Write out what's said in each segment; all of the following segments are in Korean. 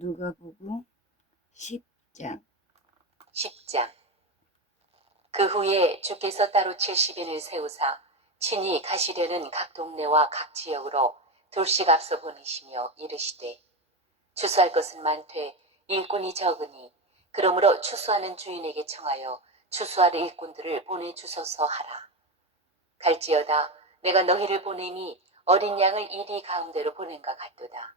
누가복음 10장. 10장. 그 후에 주께서 따로 70인을 세우사 친히 가시려는 각 동네와 각 지역으로 둘씩 앞서 보내시며 이르시되, 추수할 것은 많되 일꾼이 적으니 그러므로 추수하는 주인에게 청하여 추수할 일꾼들을 보내주소서 하라. 갈지어다 내가 너희를 보내니 어린 양을 이리 가운데로 보낸과 같도다.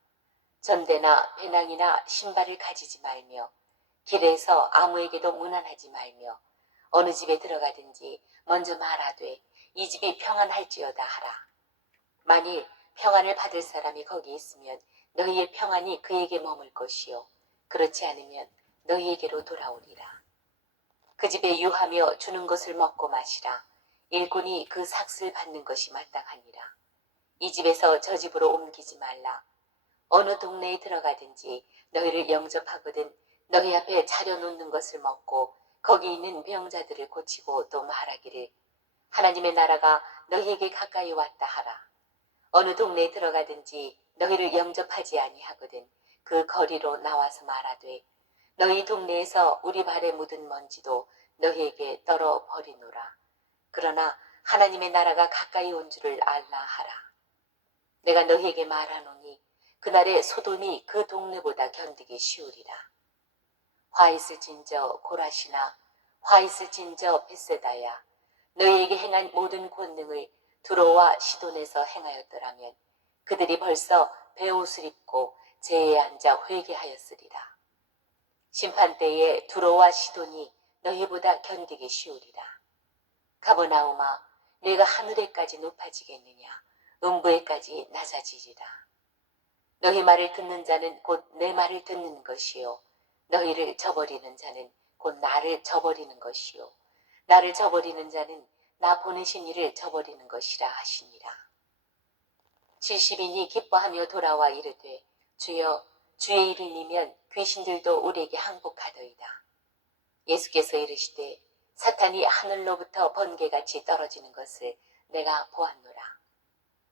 전대나 배낭이나 신발을 가지지 말며 길에서 아무에게도 문안하지 말며 어느 집에 들어가든지 먼저 말하되 이 집이 평안할지어다 하라. 만일 평안을 받을 사람이 거기 있으면 너희의 평안이 그에게 머물 것이요 그렇지 않으면 너희에게로 돌아오리라. 그 집에 유하며 주는 것을 먹고 마시라. 일꾼이 그 삭슬 받는 것이 마땅하니라. 이 집에서 저 집으로 옮기지 말라. 어느 동네에 들어가든지 너희를 영접하거든 너희 앞에 차려놓는 것을 먹고 거기 있는 병자들을 고치고 또 말하기를, 하나님의 나라가 너희에게 가까이 왔다 하라. 어느 동네에 들어가든지 너희를 영접하지 아니하거든 그 거리로 나와서 말하되, 너희 동네에서 우리 발에 묻은 먼지도 너희에게 떨어 버리노라. 그러나 하나님의 나라가 가까이 온 줄을 알라 하라. 내가 너희에게 말하노니 그날에 소돔이 그 동네보다 견디기 쉬우리라. 화 있을진저 고라시나 화 있을진저 벳세다야, 너희에게 행한 모든 권능을 두로와 시돈에서 행하였더라면 그들이 벌써 베옷을 입고 제에 앉아 회개하였으리라. 심판 때에 두로와 시돈이 너희보다 견디기 쉬우리라. 가버나움아, 내가 하늘에까지 높아지겠느냐, 음부에까지 낮아지리라. 너희 말을 듣는 자는 곧 내 말을 듣는 것이요 너희를 저버리는 자는 곧 나를 저버리는 것이요 나를 저버리는 자는 나 보내신 이를 저버리는 것이라 하시니라. 70인이 기뻐하며 돌아와 이르되, 주여, 주의 이름이면 귀신들도 우리에게 항복하더이다. 예수께서 이르시되, 사탄이 하늘로부터 번개같이 떨어지는 것을 내가 보았노라.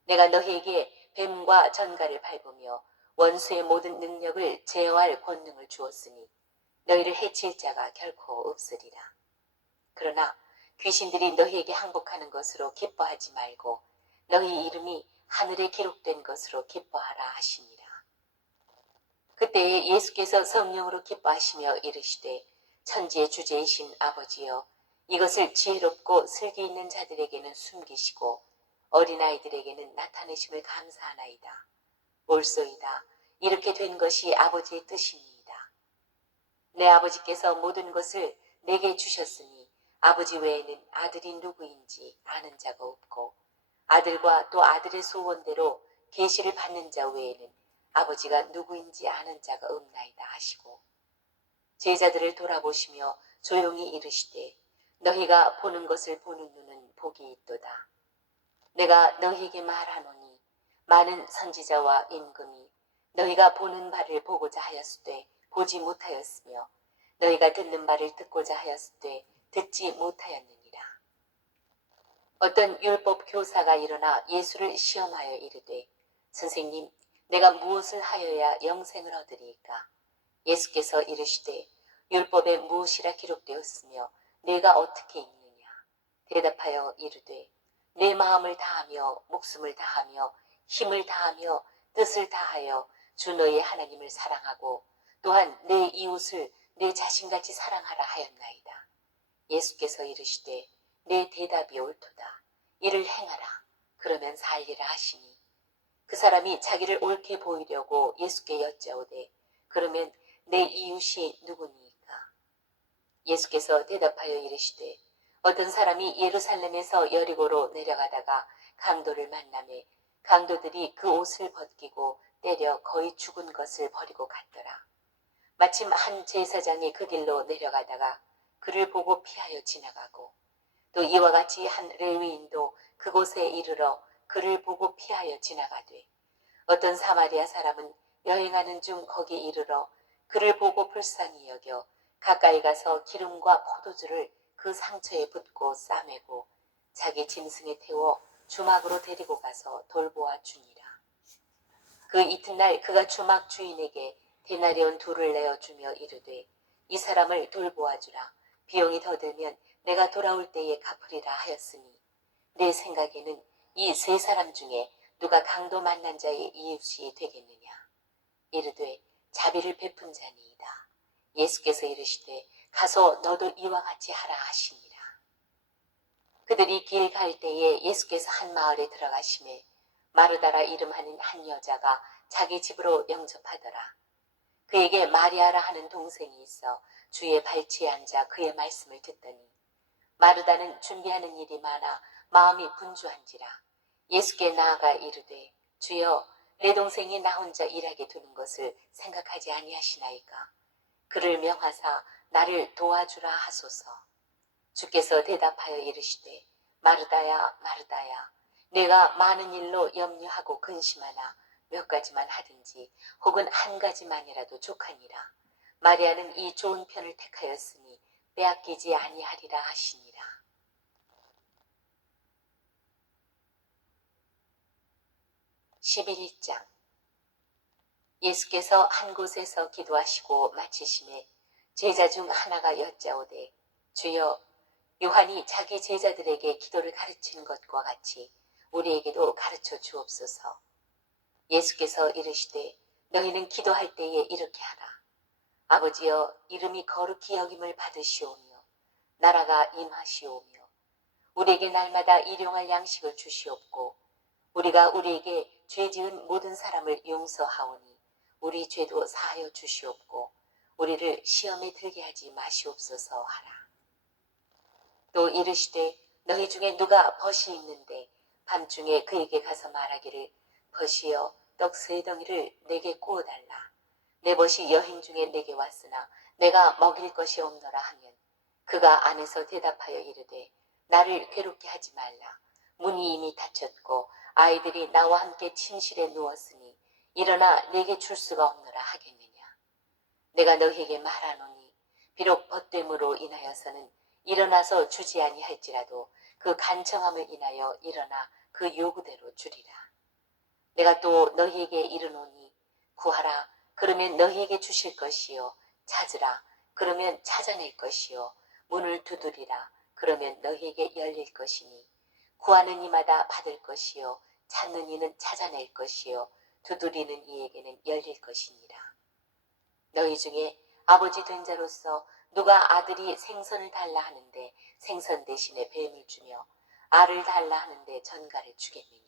내가 너희에게 뱀과 전갈을 밟으며 원수의 모든 능력을 제어할 권능을 주었으니 너희를 해칠 자가 결코 없으리라. 그러나 귀신들이 너희에게 항복하는 것으로 기뻐하지 말고 너희 이름이 하늘에 기록된 것으로 기뻐하라 하시니라. 그때에 예수께서 성령으로 기뻐하시며 이르시되, 천지의 주제이신 아버지여, 이것을 지혜롭고 슬기 있는 자들에게는 숨기시고 어린아이들에게는 나타내심을 감사하나이다. 옳소이다. 이렇게 된 것이 아버지의 뜻입니다. 내 아버지께서 모든 것을 내게 주셨으니 아버지 외에는 아들이 누구인지 아는 자가 없고 아들과 또 아들의 소원대로 계시를 받는 자 외에는 아버지가 누구인지 아는 자가 없나이다 하시고, 제자들을 돌아보시며 조용히 이르시되, 너희가 보는 것을 보는 눈은 복이 있도다. 내가 너희에게 말하노니 많은 선지자와 임금이 너희가 보는 바를 보고자 하였으되 보지 못하였으며 너희가 듣는 바를 듣고자 하였으되 듣지 못하였느니라. 어떤 율법 교사가 일어나 예수를 시험하여 이르되, 선생님, 내가 무엇을 하여야 영생을 얻으리이까? 예수께서 이르시되, 율법에 무엇이라 기록되었으며 내가 어떻게 읽느냐? 대답하여 이르되, 내 마음을 다하며 목숨을 다하며 힘을 다하며 뜻을 다하여 주 너희 하나님을 사랑하고 또한 내 이웃을 내 자신같이 사랑하라 하였나이다. 예수께서 이르시되, 내 대답이 옳도다. 이를 행하라. 그러면 살리라 하시니, 그 사람이 자기를 옳게 보이려고 예수께 여짜오되, 그러면 내 이웃이 누구니이까? 예수께서 대답하여 이르시되, 어떤 사람이 예루살렘에서 여리고로 내려가다가 강도를 만나매 강도들이 그 옷을 벗기고 때려 거의 죽은 것을 버리고 갔더라. 마침 한 제사장이 그 길로 내려가다가 그를 보고 피하여 지나가고, 또 이와 같이 한 레위인도 그곳에 이르러 그를 보고 피하여 지나가되, 어떤 사마리아 사람은 여행하는 중 거기 이르러 그를 보고 불쌍히 여겨 가까이 가서 기름과 포도주를 그 상처에 붓고 싸매고 자기 짐승에 태워 주막으로 데리고 가서 돌보아 주니라. 그 이튿날 그가 주막 주인에게 데나리온 둘을 내어주며 이르되 이 사람을 돌보아주라. 비용이 더 들면 내가 돌아올 때에 갚으리라 하였으니 내 생각에는 이 세 사람 중에 누가 강도 만난 자의 이웃이 되겠느냐. 이르되 자비를 베푼 자니이다. 예수께서 이르시되 가서 너도 이와 같이 하라 하시니라. 그들이 길 갈 때에 예수께서 한 마을에 들어가심에 마르다라 이름하는 한 여자가 자기 집으로 영접하더라. 그에게 마리아라 하는 동생이 있어 주의 발치에 앉아 그의 말씀을 듣더니 마르다는 준비하는 일이 많아 마음이 분주한지라 예수께 나아가 이르되 주여 내 동생이 나 혼자 일하게 두는 것을 생각하지 아니하시나이까. 그를 명하사 나를 도와주라 하소서. 주께서 대답하여 이르시되 마르다야 마르다야 내가 많은 일로 염려하고 근심하나 몇 가지만 하든지 혹은 한 가지만이라도 족하니라. 마리아는 이 좋은 편을 택하였으니 빼앗기지 아니하리라 하시니라. 11장. 예수께서 한 곳에서 기도하시고 마치심에 제자 중 하나가 여짜오되 주여 요한이 자기 제자들에게 기도를 가르치는 것과 같이 우리에게도 가르쳐 주옵소서. 예수께서 이르시되 너희는 기도할 때에 이렇게 하라. 아버지여 이름이 거룩히 여김을 받으시오며 나라가 임하시오며 우리에게 날마다 일용할 양식을 주시옵고 우리가 우리에게 죄 지은 모든 사람을 용서하오니 우리 죄도 사하여 주시옵고 우리를 시험에 들게 하지 마시옵소서 하라. 또 이르시되 너희 중에 누가 벗이 있는데 밤중에 그에게 가서 말하기를 벗이여 떡 세 덩이를 내게 구워달라. 내 벗이 여행 중에 내게 왔으나 내가 먹일 것이 없노라 하면 그가 안에서 대답하여 이르되 나를 괴롭게 하지 말라. 문이 이미 닫혔고 아이들이 나와 함께 침실에 누웠으니 일어나 내게 줄 수가 없노라 하겠느냐. 내가 너희에게 말하노니 비록 벗됨으로 인하여서는 일어나서 주지 아니할지라도 그 간청함을 인하여 일어나 그 요구대로 주리라. 내가 또 너희에게 이르노니 구하라 그러면 너희에게 주실 것이요 찾으라 그러면 찾아낼 것이요 문을 두드리라 그러면 너희에게 열릴 것이니 구하는 이마다 받을 것이요 찾는 이는 찾아낼 것이요 두드리는 이에게는 열릴 것이니라. 너희 중에 아버지 된 자로서 누가 아들이 생선을 달라 하는데 생선 대신에 뱀을 주며 알을 달라 하는데 전갈을 주겠느냐.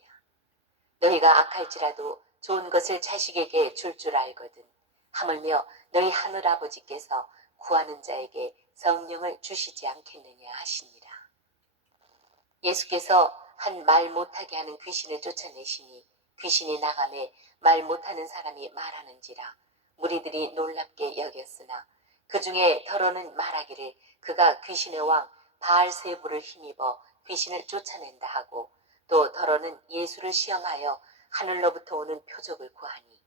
너희가 악할지라도 좋은 것을 자식에게 줄 줄 알거든 하물며 너희 하늘 아버지께서 구하는 자에게 성령을 주시지 않겠느냐 하시니라. 예수께서 한 말 못하게 하는 귀신을 쫓아내시니 귀신이 나가매 말 못하는 사람이 말하는지라 무리들이 놀랍게 여겼으나 그 중에 더러는 말하기를 그가 귀신의 왕 바알세부를 힘입어 귀신을 쫓아낸다 하고 또 더러는 예수를 시험하여 하늘로부터 오는 표적을 구하니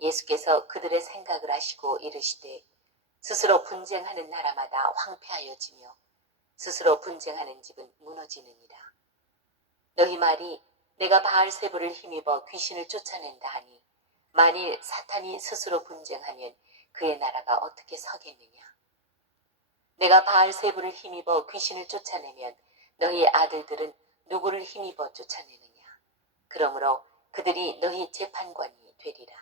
예수께서 그들의 생각을 아시고 이르시되 스스로 분쟁하는 나라마다 황폐하여지며 스스로 분쟁하는 집은 무너지느니라. 너희 말이 내가 바알세부를 힘입어 귀신을 쫓아낸다 하니 만일 사탄이 스스로 분쟁하면 그의 나라가 어떻게 서겠느냐. 내가 바알세부를 힘입어 귀신을 쫓아내면 너희 아들들은 누구를 힘입어 쫓아내느냐. 그러므로 그들이 너희 재판관이 되리라.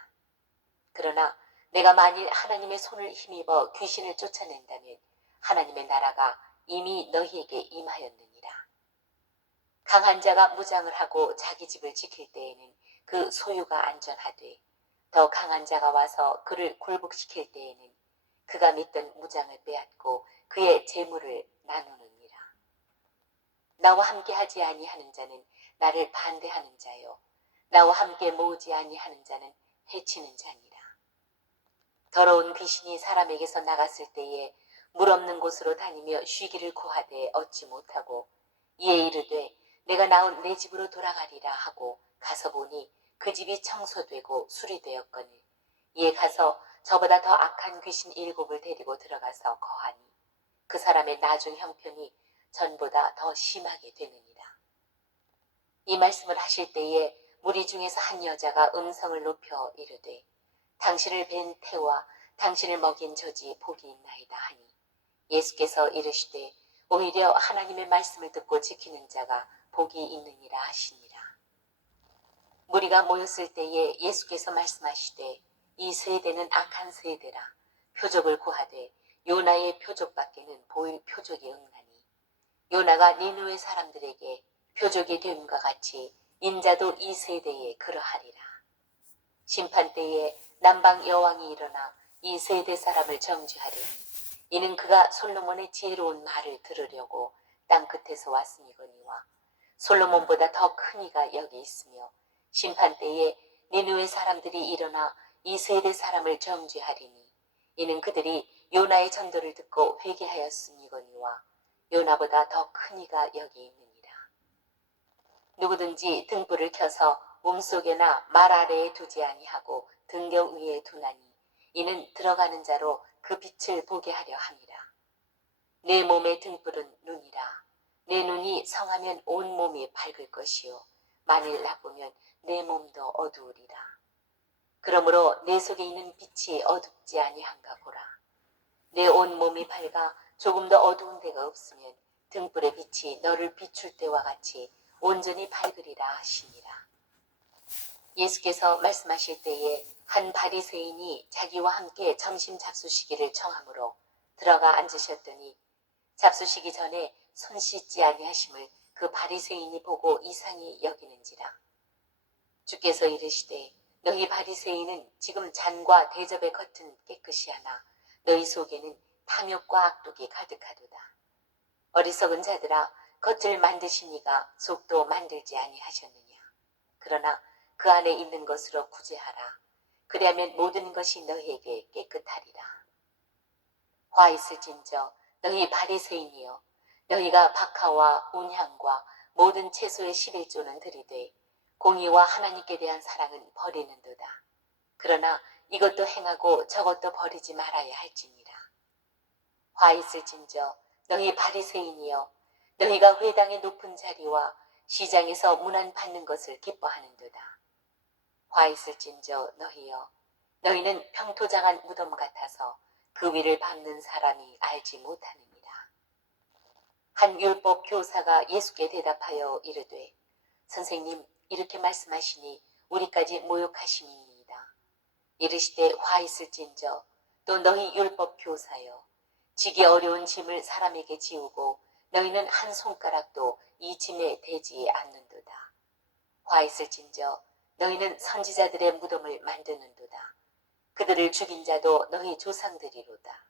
그러나 내가 만일 하나님의 손을 힘입어 귀신을 쫓아낸다면 하나님의 나라가 이미 너희에게 임하였느니라. 강한 자가 무장을 하고 자기 집을 지킬 때에는 그 소유가 안전하되 더 강한 자가 와서 그를 굴복시킬 때에는 그가 믿던 무장을 빼앗고 그의 재물을 나누느니라. 나와 함께 하지 아니하는 자는 나를 반대하는 자요 나와 함께 모으지 아니하는 자는 해치는 자니라. 더러운 귀신이 사람에게서 나갔을 때에 물 없는 곳으로 다니며 쉬기를 구하되 얻지 못하고 이에 이르되 내가 나온 내 집으로 돌아가리라 하고 가서 보니 그 집이 청소되고 수리되었거늘 이에 가서 저보다 더 악한 귀신 7을 데리고 들어가서 거하니 그 사람의 나중 형편이 전보다 더 심하게 되느니라. 이 말씀을 하실 때에 무리 중에서 한 여자가 음성을 높여 이르되 당신을 뵌 태와 당신을 먹인 젖이 복이 있나이다 하니 예수께서 이르시되 오히려 하나님의 말씀을 듣고 지키는 자가 복이 있느니라 하시니라. 무리가 모였을 때에 예수께서 말씀하시되 이 세대는 악한 세대라. 표적을 구하되 요나의 표적밖에는 보일 표적이 없나니 요나가 니느웨 사람들에게 표적이 됨과 같이 인자도 이 세대에 그러하리라. 심판 때에 남방 여왕이 일어나 이 세대 사람을 정죄하리니 이는 그가 솔로몬의 지혜로운 말을 들으려고 땅 끝에서 왔으니거니와 솔로몬보다 더 큰 이가 여기 있으며 심판 때에 니느웨 사람들이 일어나 이 세대 사람을 정죄하리니 이는 그들이 요나의 전도를 듣고 회개하였으니거니와 요나보다 더 큰 이가 여기 있느니라. 누구든지 등불을 켜서 몸속에나 말 아래에 두지 아니하고 등경 위에 두나니 이는 들어가는 자로 그 빛을 보게 하려 함이라. 내 몸의 등불은 눈이라. 내 눈이 성하면 온 몸이 밝을 것이요 만일 나쁘면 내 몸도 어두우리라. 그러므로 내 속에 있는 빛이 어둡지 아니한가 보라. 내 온 몸이 밝아 조금도 어두운 데가 없으면 등불의 빛이 너를 비출 때와 같이 온전히 밝으리라 하시니라. 예수께서 말씀하실 때에 한 바리새인이 자기와 함께 점심 잡수시기를 청하므로 들어가 앉으셨더니 잡수시기 전에 손 씻지 아니하심을 그 바리새인이 보고 이상히 여기는지라. 주께서 이르시되 너희 바리새인은 지금 잔과 대접의 겉은 깨끗이 하나 너희 속에는 탐욕과 악독이 가득하도다. 어리석은 자들아 겉을 만드시니가 속도 만들지 아니하셨느냐. 그러나 그 안에 있는 것으로 구제하라. 그리하면 모든 것이 너희에게 깨끗하리라. 화 있을진저 너희 바리새인이여 너희가 박하와 온향과 모든 채소의 11조는 들이되 공의와 하나님께 대한 사랑은 버리는도다. 그러나 이것도 행하고 저것도 버리지 말아야 할지니라. 화 있을진저 너희 바리새인이여 너희가 회당의 높은 자리와 시장에서 문안 받는 것을 기뻐하는도다. 화 있을진저 너희여 너희는 평토장한 무덤 같아서 그 위를 밟는 사람이 알지 못하느니라. 한 율법 교사가 예수께 대답하여 이르되 선생님 이렇게 말씀하시니 우리까지 모욕하심이니이다. 이르시되 화 있을진저 또 너희 율법 교사여 지기 어려운 짐을 사람에게 지우고 너희는 한 손가락도 이 짐에 대지 않는도다. 화 있을진저 너희는 선지자들의 무덤을 만드는도다. 그들을 죽인 자도 너희 조상들이로다.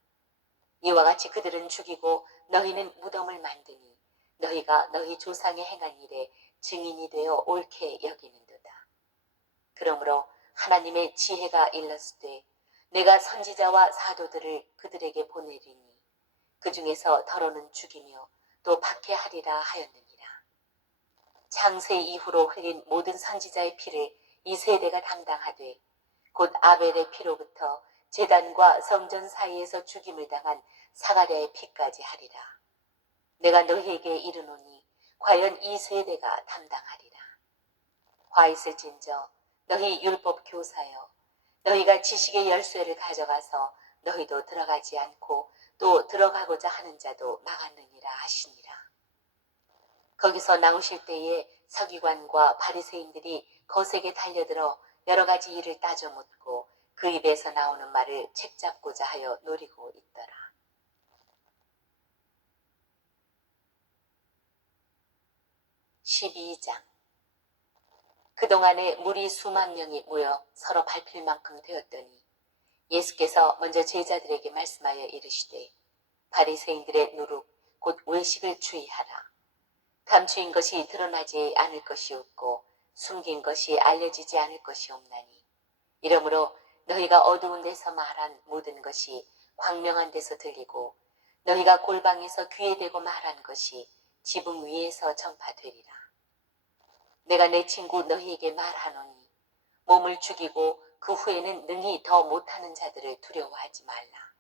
이와 같이 그들은 죽이고 너희는 무덤을 만드니 너희가 너희 조상의 행한 일에 증인이 되어 옳게 여기는도다. 그러므로 하나님의 지혜가 일렀으되 내가 선지자와 사도들을 그들에게 보내리니 그 중에서 더러는 죽이며 또 박해하리라 하였느니라. 창세 이후로 흘린 모든 선지자의 피를 이 세대가 담당하되 곧 아벨의 피로부터 제단과 성전 사이에서 죽임을 당한 사가랴의 피까지 하리라. 내가 너희에게 이르노니 과연 이 세대가 담당하리라. 화 있을진저 너희 율법 교사여 너희가 지식의 열쇠를 가져가서 너희도 들어가지 않고 또 들어가고자 하는 자도 막았느니라 하시니라. 거기서 나오실 때에 서기관과 바리새인들이 거세게 달려들어 여러 가지 일을 따져 묻고 그 입에서 나오는 말을 책잡고자 하여 노리고 있더라. 12장. 그동안에 무리 수만 명이 모여 서로 밟힐 만큼 되었더니 예수께서 먼저 제자들에게 말씀하여 이르시되 바리새인들의 누룩 곧 외식을 주의하라. 감추인 것이 드러나지 않을 것이 없고 숨긴 것이 알려지지 않을 것이 없나니 이러므로 너희가 어두운 데서 말한 모든 것이 광명한 데서 들리고 너희가 골방에서 귀에 대고 말한 것이 지붕 위에서 전파되리라. 내가 내 친구 너희에게 말하노니 몸을 죽이고 그 후에는 능히 더 못하는 자들을 두려워하지 말라.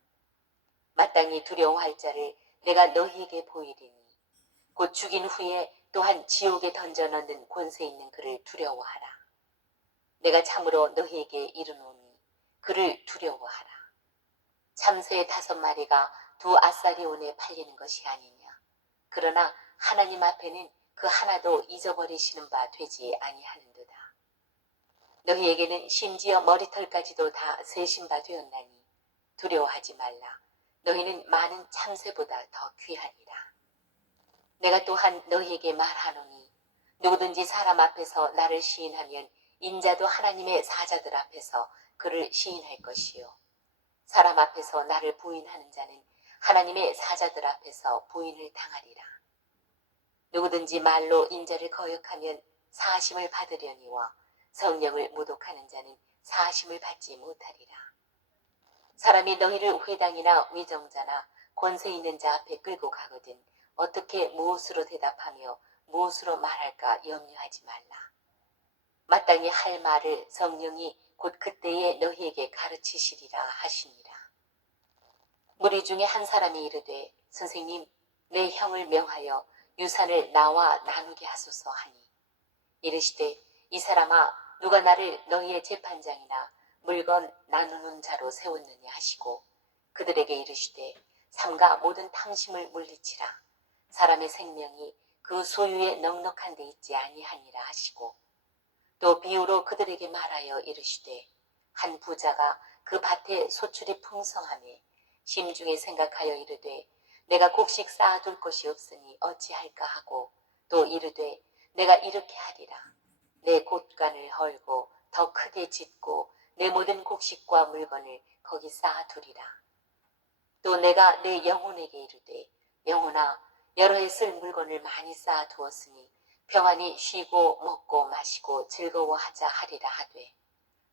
마땅히 두려워할 자를 내가 너희에게 보이리니 곧 죽인 후에 또한 지옥에 던져 넣는 권세 있는 그를 두려워하라. 내가 참으로 너희에게 이르노니 그를 두려워하라. 참새 5마리가 두 아사리온에 팔리는 것이 아니냐. 그러나 하나님 앞에는 그 하나도 잊어버리시는 바 되지 아니하는도다. 너희에게는 심지어 머리털까지도 다 세신 바 되었나니 두려워하지 말라. 너희는 많은 참새보다 더 귀하니라. 내가 또한 너희에게 말하노니 누구든지 사람 앞에서 나를 시인하면 인자도 하나님의 사자들 앞에서 그를 시인할 것이요. 사람 앞에서 나를 부인하는 자는 하나님의 사자들 앞에서 부인을 당하리라. 누구든지 말로 인자를 거역하면 사하심을 받으려니와 성령을 모독하는 자는 사하심을 받지 못하리라. 사람이 너희를 회당이나 위정자나 권세 있는 자 앞에 끌고 가거든 어떻게 무엇으로 대답하며 무엇으로 말할까 염려하지 말라. 마땅히 할 말을 성령이 곧 그때에 너희에게 가르치시리라 하시니라. 무리 중에 한 사람이 이르되 선생님 내 형을 명하여 유산을 나와 나누게 하소서 하니 이르시되 이 사람아 누가 나를 너희의 재판장이나 물건 나누는 자로 세웠느냐 하시고 그들에게 이르시되 삼가 모든 탕심을 물리치라. 사람의 생명이 그 소유에 넉넉한 데 있지 아니하니라 하시고 또 비유로 그들에게 말하여 이르시되 한 부자가 그 밭에 소출이 풍성하매 심중에 생각하여 이르되 내가 곡식 쌓아둘 것이 없으니 어찌할까 하고 또 이르되 내가 이렇게 하리라. 내 곳간을 헐고 더 크게 짓고 내 모든 곡식과 물건을 거기 쌓아두리라. 또 내가 내 영혼에게 이르되 영혼아 여러 해 쓸 물건을 많이 쌓아두었으니 평안히 쉬고 먹고 마시고 즐거워하자 하리라 하되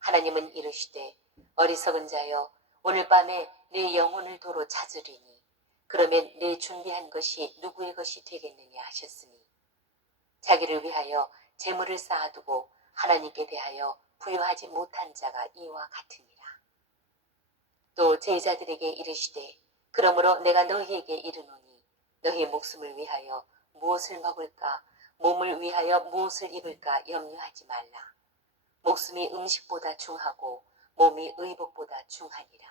하나님은 이르시되 어리석은 자여 오늘 밤에 내 영혼을 도로 찾으리니 그러면 내 준비한 것이 누구의 것이 되겠느냐 하셨으니 자기를 위하여 재물을 쌓아두고 하나님께 대하여 부여하지 못한 자가 이와 같으니라. 또 제자들에게 이르시되 그러므로 내가 너희에게 이르노니 너희 목숨을 위하여 무엇을 먹을까 몸을 위하여 무엇을 입을까 염려하지 말라. 목숨이 음식보다 중하고 몸이 의복보다 중하니라.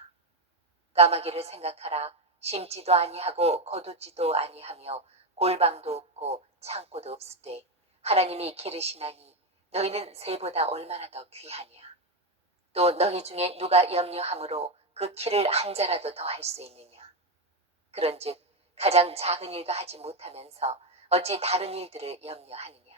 까마귀를 생각하라. 심지도 아니하고 거두지도 아니하며 골방도 없고 창고도 없으되 하나님이 기르시나니 너희는 새보다 얼마나 더 귀하냐. 또 너희 중에 누가 염려함으로 그 키를 한 자라도 더 할 수 있느냐. 그런즉 가장 작은 일도 하지 못하면서 어찌 다른 일들을 염려하느냐.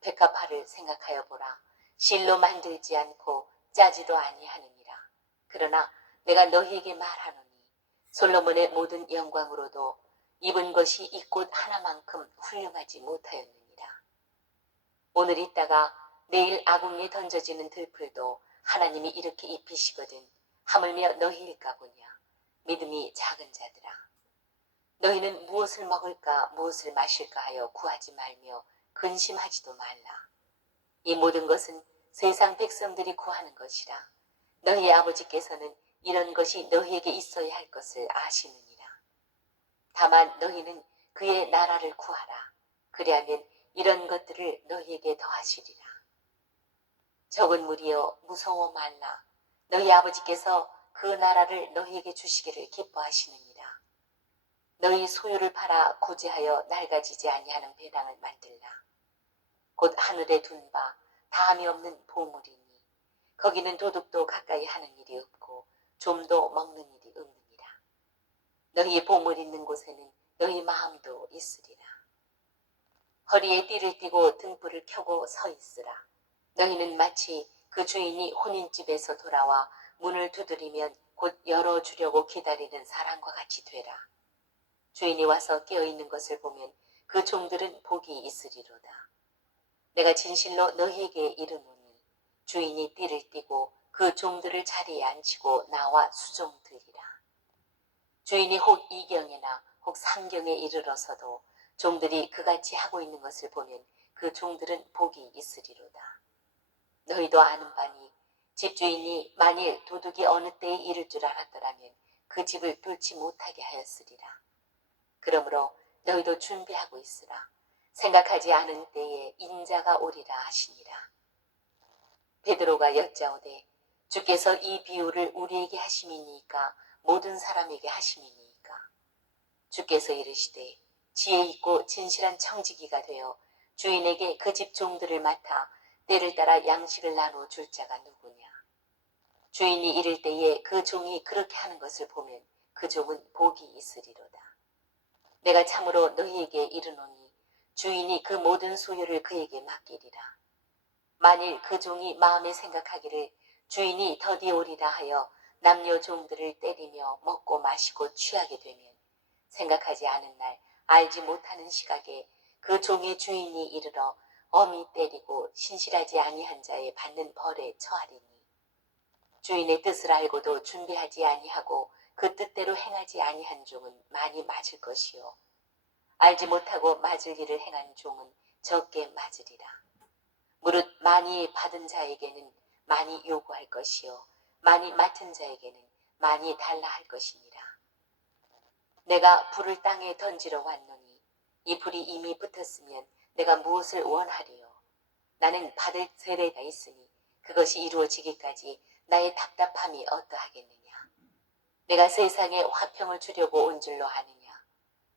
백합화를 생각하여 보라. 실로 만들지 않고 짜지도 아니하느니라. 그러나 내가 너희에게 말하노니 솔로몬의 모든 영광으로도 입은 것이 이 꽃 하나만큼 훌륭하지 못하였느니라. 오늘 있다가 내일 아궁이에 던져지는 들풀도 하나님이 이렇게 입히시거든 하물며 너희일까 보냐. 믿음이 작은 자들아. 너희는 무엇을 먹을까 무엇을 마실까 하여 구하지 말며 근심하지도 말라. 이 모든 것은 세상 백성들이 구하는 것이라. 너희 아버지께서는 이런 것이 너희에게 있어야 할 것을 아시느니라. 다만 너희는 그의 나라를 구하라. 그리하면 이런 것들을 너희에게 더하시리라. 적은 무리여 무서워 말라. 너희 아버지께서 그 나라를 너희에게 주시기를 기뻐하시느니라. 너희 소유를 팔아 구제하여 낡아지지 아니하는 배당을 만들라. 곧 하늘에 둔 바 다함이 없는 보물이니 거기는 도둑도 가까이 하는 일이 없고 좀도 먹는 일이 없느니라. 너희 보물 있는 곳에는 너희 마음도 있으리라. 허리에 띠를 띠고 등불을 켜고 서 있으라. 너희는 마치 그 주인이 혼인집에서 돌아와 문을 두드리면 곧 열어주려고 기다리는 사람과 같이 되라. 주인이 와서 깨어있는 것을 보면 그 종들은 복이 있으리로다. 내가 진실로 너희에게 이르노니 주인이 띠를 띠고 그 종들을 자리에 앉히고 나와 수종들이라. 주인이 혹 이경에나 혹 삼경에 이르러서도 종들이 그같이 하고 있는 것을 보면 그 종들은 복이 있으리로다. 너희도 아는 바니 집주인이 만일 도둑이 어느 때에 이를 줄 알았더라면 그 집을 뚫지 못하게 하였으리라. 그러므로 너희도 준비하고 있으라. 생각하지 않은 때에 인자가 오리라 하시니라. 베드로가 여짜오되 주께서 이 비유를 우리에게 하심이니까 모든 사람에게 하심이니까. 주께서 이르시되 지혜 있고 진실한 청지기가 되어 주인에게 그 집 종들을 맡아 때를 따라 양식을 나누어 줄 자가 누구냐. 주인이 이를 때에 그 종이 그렇게 하는 것을 보면 그 종은 복이 있으리로다. 내가 참으로 너희에게 이르노니 주인이 그 모든 소유를 그에게 맡기리라. 만일 그 종이 마음에 생각하기를 주인이 더디 오리라 하여 남녀 종들을 때리며 먹고 마시고 취하게 되면 생각하지 않은 날 알지 못하는 시각에 그 종의 주인이 이르러 엄히 때리고 신실하지 아니한 자의 받는 벌에 처하리니 주인의 뜻을 알고도 준비하지 아니하고 그 뜻대로 행하지 아니한 종은 많이 맞을 것이요 알지 못하고 맞을 일을 행한 종은 적게 맞으리라. 무릇 많이 받은 자에게는 많이 요구할 것이요 많이 맡은 자에게는 많이 달라 할 것이니라. 내가 불을 땅에 던지러 왔노니 이 불이 이미 붙었으면 내가 무엇을 원하리요. 나는 받을 세례가 있으니 그것이 이루어지기까지 나의 답답함이 어떠하겠느냐. 내가 세상에 화평을 주려고 온 줄로 아느냐.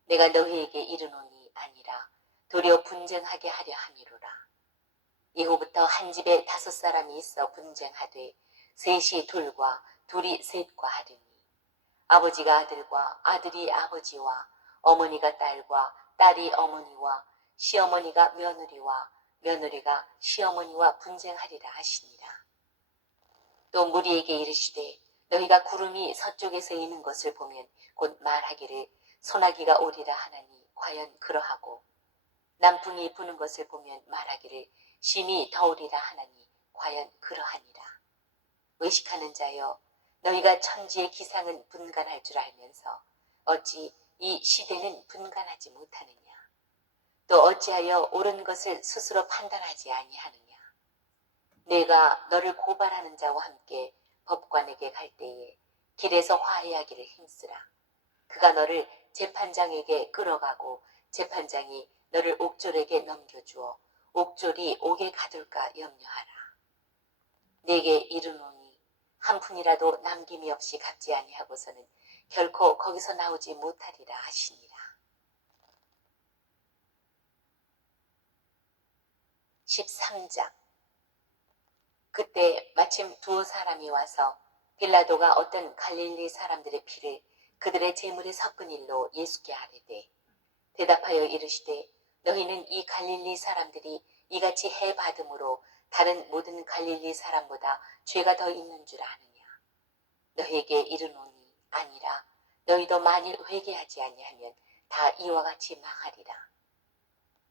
내가 너희에게 이르노니 아니라 도리어 분쟁하게 하려 함이로라. 이후부터 한 집에 5사람이 있어 분쟁하되 셋이 둘과 둘이 셋과 하리니 아버지가 아들과 아들이 아버지와 어머니가 딸과 딸이 어머니와 시어머니가 며느리와 며느리가 시어머니와 분쟁하리라 하시니라. 또 무리에게 이르시되 너희가 구름이 서쪽에서 이는 것을 보면 곧 말하기를 소나기가 오리라 하나니 과연 그러하고 남풍이 부는 것을 보면 말하기를 심히 더우리라 하나니 과연 그러하니라. 의식하는 자여 너희가 천지의 기상은 분간할 줄 알면서 어찌 이 시대는 분간하지 못하느냐. 또 어찌하여 옳은 것을 스스로 판단하지 아니하느냐. 내가 너를 고발하는 자와 함께 법관에게 갈 때에 길에서 화해하기를 힘쓰라. 그가 너를 재판장에게 끌어가고 재판장이 너를 옥졸에게 넘겨주어 옥졸이 옥에 가둘까 염려하라. 내게 이르노니 한 푼이라도 남김이 없이 갚지 아니하고서는 결코 거기서 나오지 못하리라 하시니라. 13장. 그때 마침 2사람이 와서 빌라도가 어떤 갈릴리 사람들의 피를 그들의 제물에 섞은 일로 예수께 아뢰되 대답하여 이르시되 너희는 이 갈릴리 사람들이 이같이 해받음으로 다른 모든 갈릴리 사람보다 죄가 더 있는 줄 아느냐. 너희에게 이르노니 아니라 너희도 만일 회개하지 아니하면 다 이와 같이 망하리라.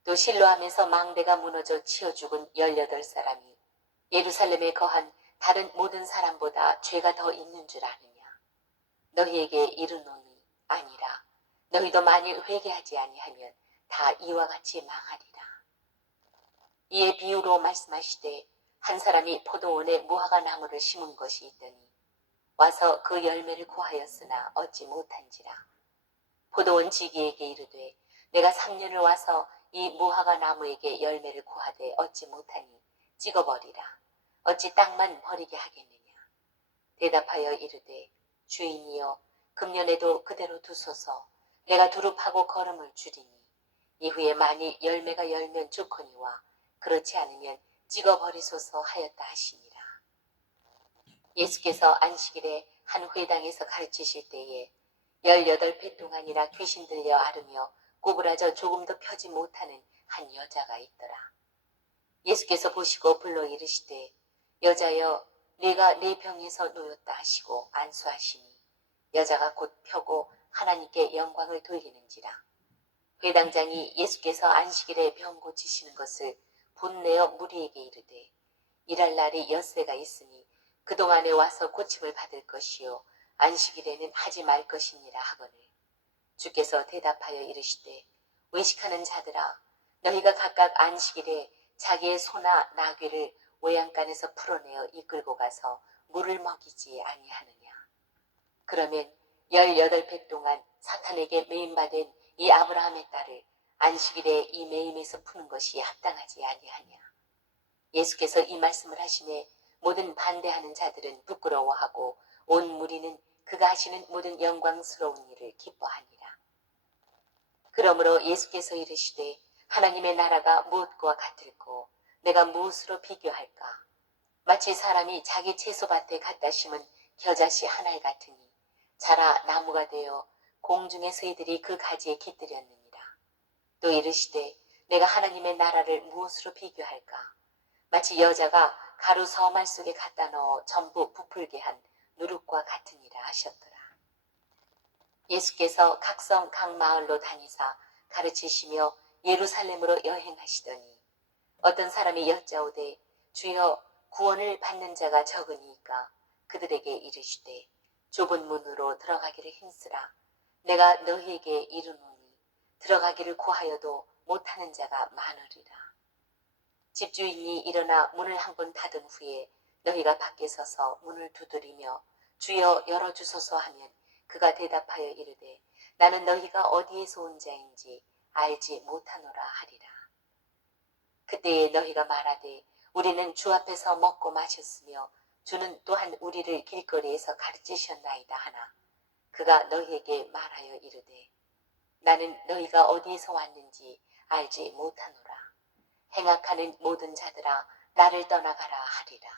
또 실로암에서 망대가 무너져 치어 죽은 18사람이 예루살렘에 거한 다른 모든 사람보다 죄가 더 있는 줄 아느냐. 너희에게 이르노니 아니라 너희도 만일 회개하지 아니하면 다 이와 같이 망하리라. 이에 비유로 말씀하시되 한 사람이 포도원에 무화과 나무를 심은 것이 있더니 와서 그 열매를 구하였으나 얻지 못한지라. 포도원 지기에게 이르되 내가 3년을 와서 이 무화과 나무에게 열매를 구하되 얻지 못하니 찍어버리라. 어찌 땅만 버리게 하겠느냐. 대답하여 이르되 주인이여 금년에도 그대로 두소서. 내가 두릅하고 거름을 줄이니 이후에 만일 열매가 열면 좋거니와 그렇지 않으면 찍어버리소서 하였다 하시니라. 예수께서 안식일에 한 회당에서 가르치실 때에 18배 동안이나 귀신 들려 앓으며 구부라져 조금도 펴지 못하는 한 여자가 있더라. 예수께서 보시고 불러 이르시되 여자여 네가 네 병에서 놓였다 하시고 안수하시니 여자가 곧 펴고 하나님께 영광을 돌리는지라. 회당장이 예수께서 안식일에 병 고치시는 것을 분내어 무리에게 이르되 일할 날이 엿새가 있으니 그동안에 와서 고침을 받을 것이요 안식일에는 하지 말 것이니라 하거늘 주께서 대답하여 이르시되 외식하는 자들아 너희가 각각 안식일에 자기의 소나 나귀를 외양간에서 풀어내어 이끌고 가서 물을 먹이지 아니하느냐. 그러면 18배 동안 사탄에게 매임받은 이 아브라함의 딸을 안식일에 이 매임에서 푸는 것이 합당하지 아니하냐. 예수께서 이 말씀을 하시매 모든 반대하는 자들은 부끄러워하고 온 무리는 그가 하시는 모든 영광스러운 일을 기뻐하니라. 그러므로 예수께서 이르시되 하나님의 나라가 무엇과 같을꼬 내가 무엇으로 비교할까? 마치 사람이 자기 채소밭에 갖다 심은 겨자씨 한 알 같으니 자라 나무가 되어 공중의 새들이 그 가지에 깃들였느니라. 또 이르시되 내가 하나님의 나라를 무엇으로 비교할까? 마치 여자가 가루 서말 속에 갖다 넣어 전부 부풀게 한 누룩과 같으니라 하셨더라. 예수께서 각성 각 마을로 다니사 가르치시며 예루살렘으로 여행하시더니 어떤 사람이 여짜오되 주여 구원을 받는 자가 적으니까 그들에게 이르시되 좁은 문으로 들어가기를 힘쓰라. 내가 너희에게 이르노니 들어가기를 구하여도 못하는 자가 많으리라. 집주인이 일어나 문을 한 번 닫은 후에 너희가 밖에 서서 문을 두드리며 주여 열어주소서 하면 그가 대답하여 이르되 나는 너희가 어디에서 온 자인지 알지 못하노라 하리라. 그때에 너희가 말하되 우리는 주 앞에서 먹고 마셨으며 주는 또한 우리를 길거리에서 가르치셨나이다 하나 그가 너희에게 말하여 이르되 나는 너희가 어디에서 왔는지 알지 못하노라. 행악하는 모든 자들아 나를 떠나가라 하리라.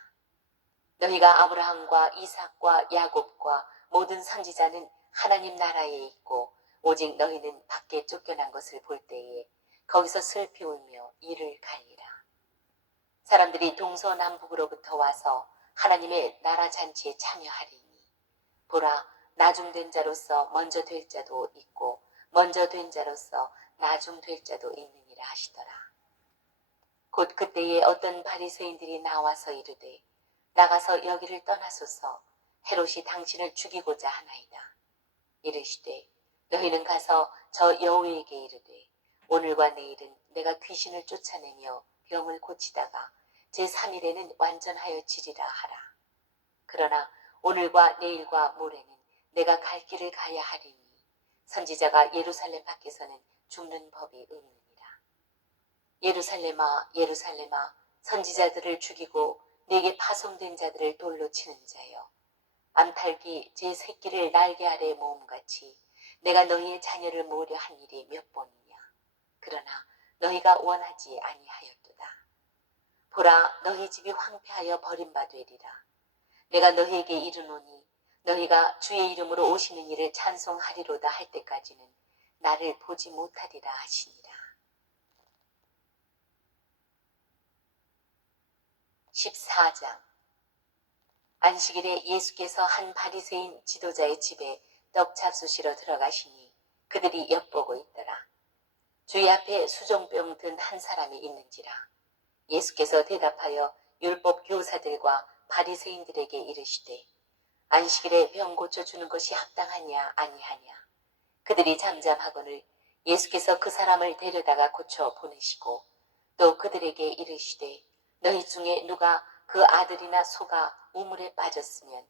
너희가 아브라함과 이삭과 야곱과 모든 선지자는 하나님 나라에 있고 오직 너희는 밖에 쫓겨난 것을 볼 때에 거기서 슬피 울며 이를 갈리라. 사람들이 동서남북으로부터 와서 하나님의 나라 잔치에 참여하리니 보라 나중된 자로서 먼저 될 자도 있고 먼저 된 자로서 나중될 자도 있느니라 하시더라. 곧 그때에 어떤 바리새인들이 나와서 이르되 나가서 여기를 떠나소서 헤롯이 당신을 죽이고자 하나이다. 이르시되 너희는 가서 저 여우에게 이르되 오늘과 내일은 내가 귀신을 쫓아내며 병을 고치다가 제3일에는 완전하여 지리라 하라. 그러나 오늘과 내일과 모레는 내가 갈 길을 가야 하리니 선지자가 예루살렘 밖에서는 죽는 법이 없느니라. 예루살렘아 예루살렘아 선지자들을 죽이고 내게 파송된 자들을 돌로 치는 자여 암탉이 제 새끼를 날개 아래 모음같이 내가 너희의 자녀를 모으려 한 일이 몇 번이냐. 그러나 너희가 원하지 아니하였도다. 보라 너희 집이 황폐하여 버림받으리라. 내가 너희에게 이르노니 너희가 주의 이름으로 오시는 이를 찬송하리로다 할 때까지는 나를 보지 못하리라 하시니라. 14장 안식일에 예수께서 한 바리새인 지도자의 집에 떡 잡수시러 들어가시니 그들이 엿보고 있더라. 주의 앞에 수종병 든 한 사람이 있는지라. 예수께서 대답하여 율법 교사들과 바리새인들에게 이르시되 안식일에 병 고쳐주는 것이 합당하냐 아니하냐. 그들이 잠잠하거늘 예수께서 그 사람을 데려다가 고쳐 보내시고 또 그들에게 이르시되 너희 중에 누가 그 아들이나 소가 우물에 빠졌으면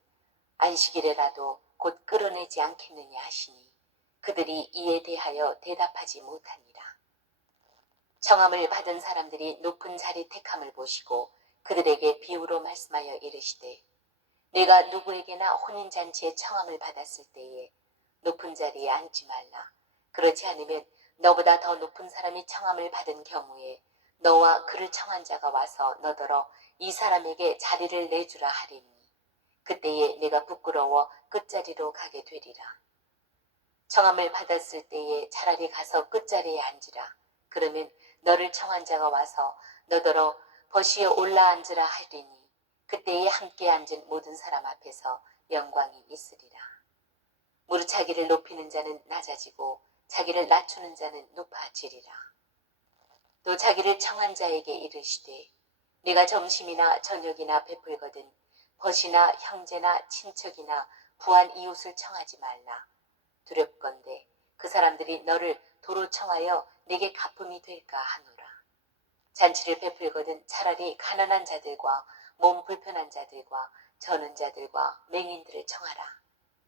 안식일에라도 곧 끌어내지 않겠느냐 하시니 그들이 이에 대하여 대답하지 못하니라. 청함을 받은 사람들이 높은 자리 택함을 보시고 그들에게 비유로 말씀하여 이르시되 내가 누구에게나 혼인잔치에 청함을 받았을 때에 높은 자리에 앉지 말라. 그렇지 않으면 너보다 더 높은 사람이 청함을 받은 경우에 너와 그를 청한 자가 와서 너더러 이 사람에게 자리를 내주라 하리니 그때에 내가 부끄러워 끝자리로 가게 되리라. 청함을 받았을 때에 차라리 가서 끝자리에 앉으라. 그러면 너를 청한 자가 와서 너더러 버시에 올라앉으라 하리니 그때에 함께 앉은 모든 사람 앞에서 영광이 있으리라. 무릇 자기를 높이는 자는 낮아지고 자기를 낮추는 자는 높아지리라. 또 자기를 청한 자에게 이르시되 네가 점심이나 저녁이나 베풀거든 벗이나 형제나 친척이나 부한 이웃을 청하지 말라. 두렵건대 그 사람들이 너를 도로 청하여 내게 갚음이 될까 하노라. 잔치를 베풀거든 차라리 가난한 자들과 몸 불편한 자들과 저는 자들과 맹인들을 청하라.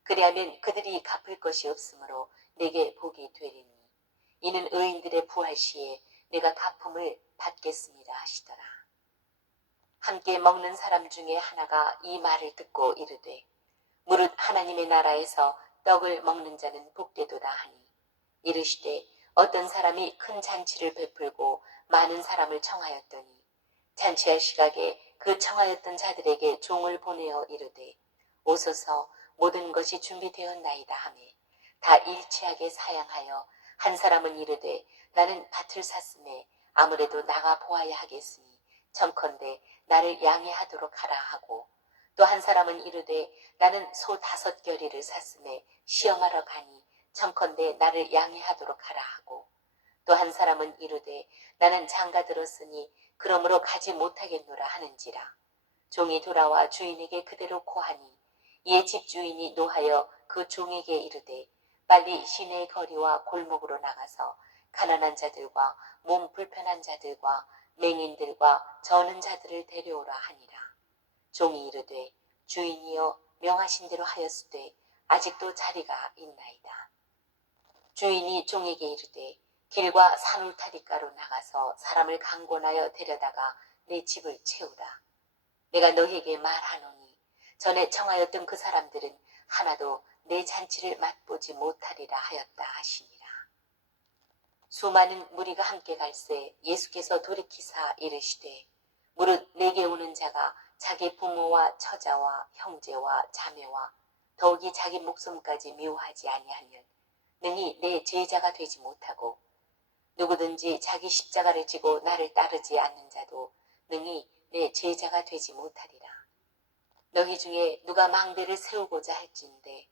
그리하면 그들이 갚을 것이 없으므로 내게 복이 되리니 이는 의인들의 부활 시에 내가 갚음을 받겠습니다 하시더라. 함께 먹는 사람 중에 하나가 이 말을 듣고 이르되 무릇 하나님의 나라에서 떡을 먹는 자는 복되도다 하니 이르시되 어떤 사람이 큰 잔치를 베풀고 많은 사람을 청하였더니 잔치할 시각에 그 청하였던 자들에게 종을 보내어 이르되 오소서 모든 것이 준비되었나이다 하매 다 일치하게 사양하여 한 사람은 이르되 나는 밭을 샀음에 아무래도 나가 보아야 하겠으니 청컨대 나를 양해하도록 하라 하고 또 한 사람은 이르되 나는 소 5겨리를 샀음에 시험하러 가니 청컨대 나를 양해하도록 하라 하고 또 한 사람은 이르되 나는 장가 들었으니 그러므로 가지 못하겠노라 하는지라 종이 돌아와 주인에게 그대로 고하니 이에 집주인이 노하여 그 종에게 이르되 빨리 시내의 거리와 골목으로 나가서 가난한 자들과 몸 불편한 자들과 맹인들과 저는 자들을 데려오라 하니라. 종이 이르되 주인이여 명하신 대로 하였으되 아직도 자리가 있나이다. 주인이 종에게 이르되 길과 산 울타리가로 나가서 사람을 강권하여 데려다가 내 집을 채우라. 내가 너희에게 말하노니 전에 청하였던 그 사람들은 하나도 내 잔치를 맛보지 못하리라 하였다 하시니라. 수많은 무리가 함께 갈새 예수께서 돌이키사 이르시되 무릇 내게 오는 자가 자기 부모와 처자와 형제와 자매와 더욱이 자기 목숨까지 미워하지 아니하면 능히 내 제자가 되지 못하고 누구든지 자기 십자가를 지고 나를 따르지 않는 자도 능히 내 제자가 되지 못하리라. 너희 중에 누가 망대를 세우고자 할진대